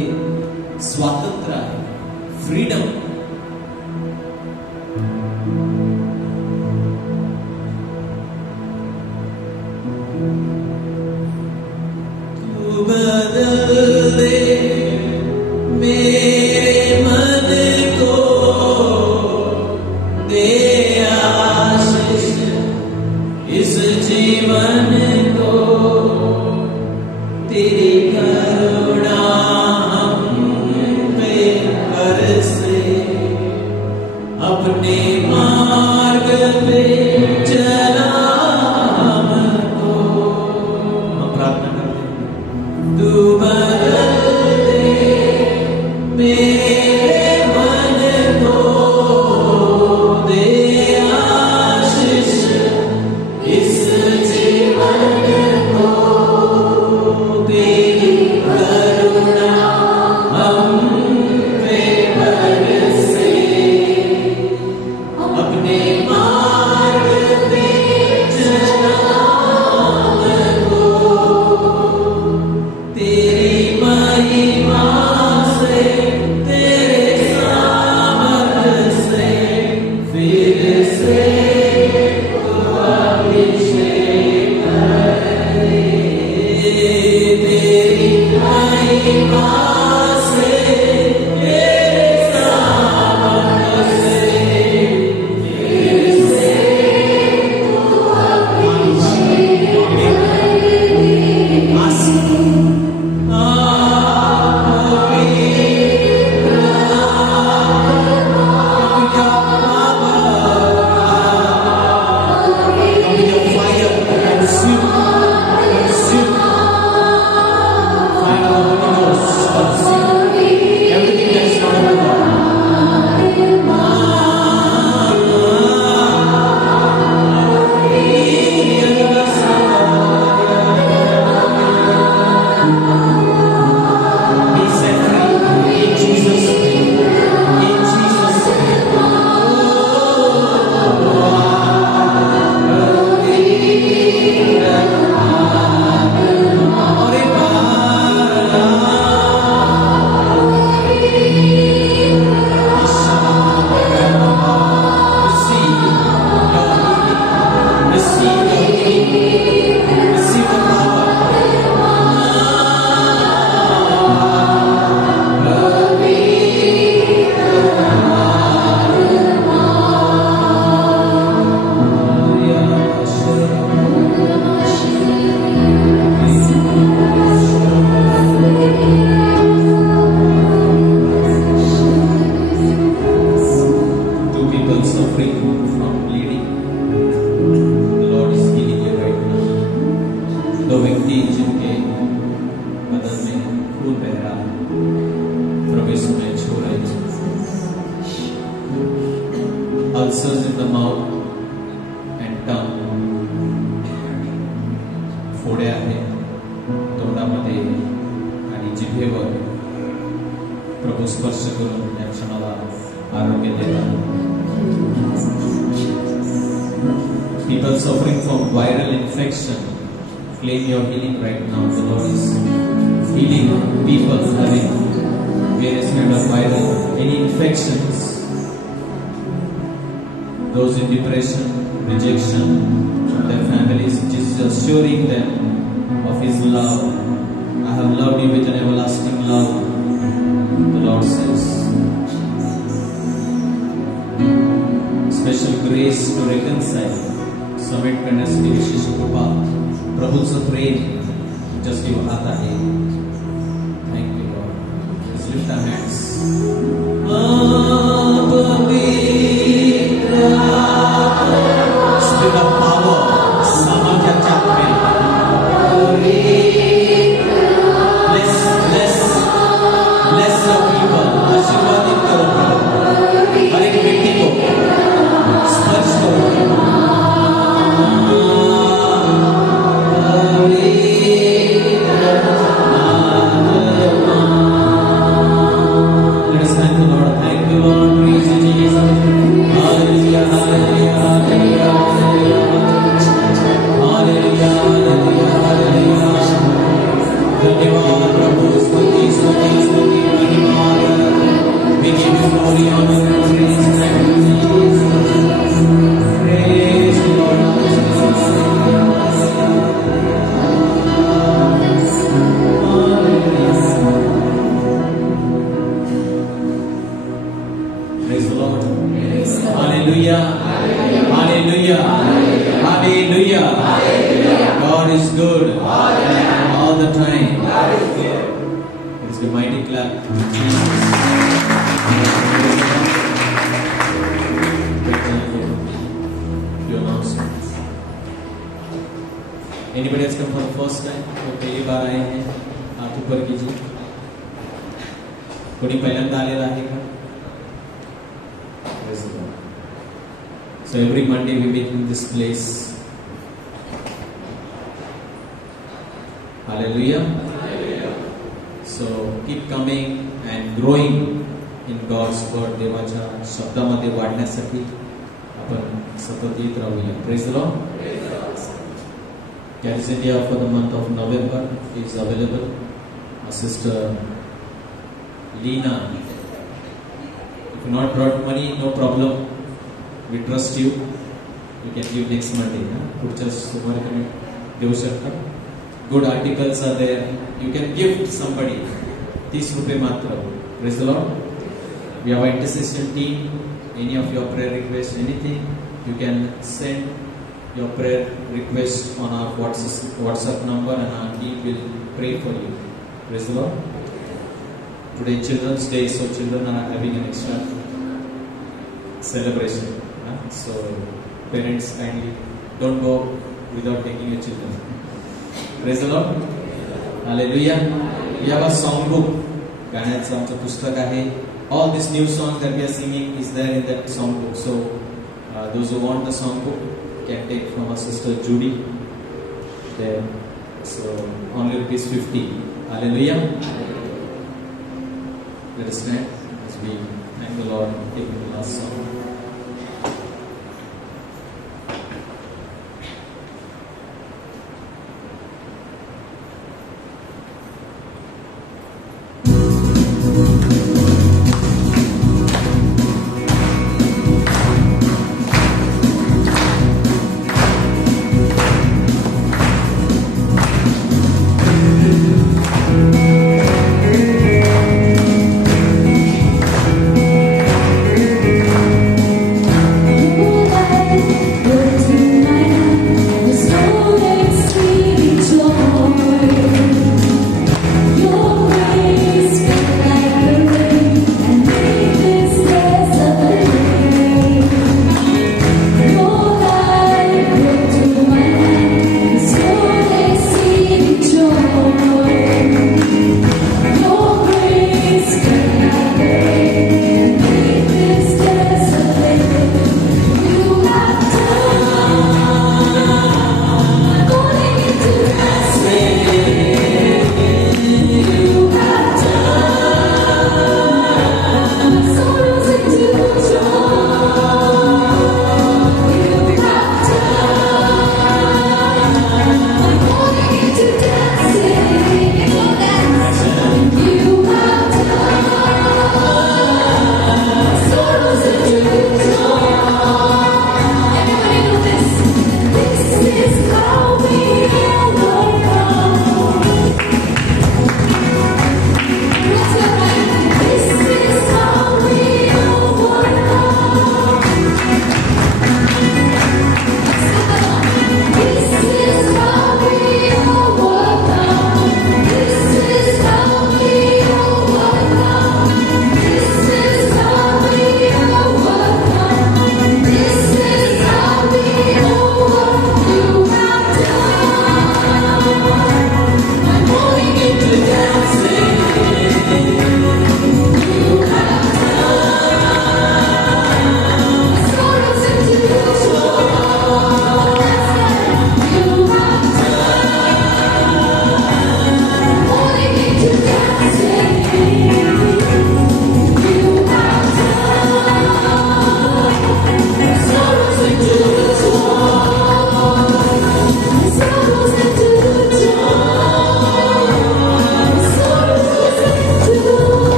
स्वातंत्र्य आहे, फ्रीडम. तू बदल दे मेरे मन को, दे आशीष इस जीवन को, तेरी करुणा हम पे बरसे. जिनके बदन में खून बह रहा है, प्रभु यीशु में छू रहे हैं। Ulcers in the mouth and tongue, फोड्या आहेत तोंडामध्ये आणि जिभेवर, प्रभू स्पर्श करून या क्षणाला आरोग्य देतात. People suffering from viral infection, claim your healing right now. The Lord is healing people having various kind of viral, any infections. Those in depression, rejection from their families, Jesus assuring them of His love. I have loved you with an everlasting love, the Lord says. Special grace to reconcile, समेट करण्यासाठी विशेष कृपा, प्रभूचं प्रेम तुमच्या हात आहे. Thank you, Lord. Let's lift our hands. Spirit of power, सामर्थ्याच्या आत्मे. Bless your people. आशीर्वादित करो प्रभु. हर एक व्यक्ति को स्पर्श करो. Let us thank the Lord. Thank you, Lord. Praise you, Jesus. Hallelujah, hallelujah, hallelujah, hallelujah, hallelujah, hallelujah. धन्यवाद प्रभु, स्तुति स्तुति स्तुति धन्यवाद. We give you glory, honor, and praise. Thank you, Jesus. Praise the Lord. Praise the Lord. Hallelujah. Hallelujah. Hallelujah. God is good all the time. It's the mighty clap. Few announcements. Anybody has come for the first time? तो पहली बार आए हैं, हाथ ऊपर कीजिए. कोणी पहिल्यांदा आलेला आहे का? So every Monday we meet in this place. Hallelujah. So keep coming and growing in God's word. देवाच्या शब्दामध्ये वाढण्यासाठी आपण सतत येत राहूया. Praise the Lord. Caris India for the month of November is available. Our sister Lena. If you not brought money, no problem. We trust you. You can give next Monday. पुढच्या सोमवारी तुम्ही देऊ शकता. Good articles are there. You can gift somebody. 30 रुपये मात्र. Praise the Lord. We have an intercession team. Any of your prayer requests, anything, you can send your prayer request on our WhatsApp number, and our team will pray for you. Praise the Lord. Today Children's Day, so children are having an extra celebration. So parents, kindly don't go without taking your children. Praise the Lord. Hallelujah. We have a song book. गाण्याचं आमचं पुस्तक आहे. All these new songs that we are singing is there in that song book. So those who want the song book can take from our sister Judy there. So only ₹50. Hallelujah. Let us stand as we thank the Lord and take the last song.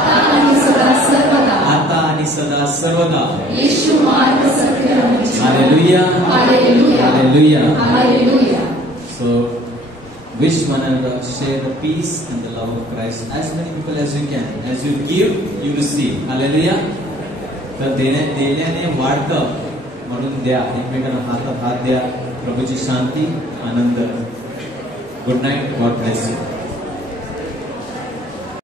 आता आणि सदा सर्वदा. आता आणि सदा सर्वदा. येशू मार्ग सत्य आणि जीवन. Hallelujah. Hallelujah. Hallelujah. Hallelujah. So, wish one another, share the peace and the love of Christ. As many people as you can. As you give, you receive. Hallelujah. तर देण्याने वाढतं म्हणून द्या. एकमेकांना हातात हात द्या. प्रभूची शांती, आनंद. Good night. God bless you.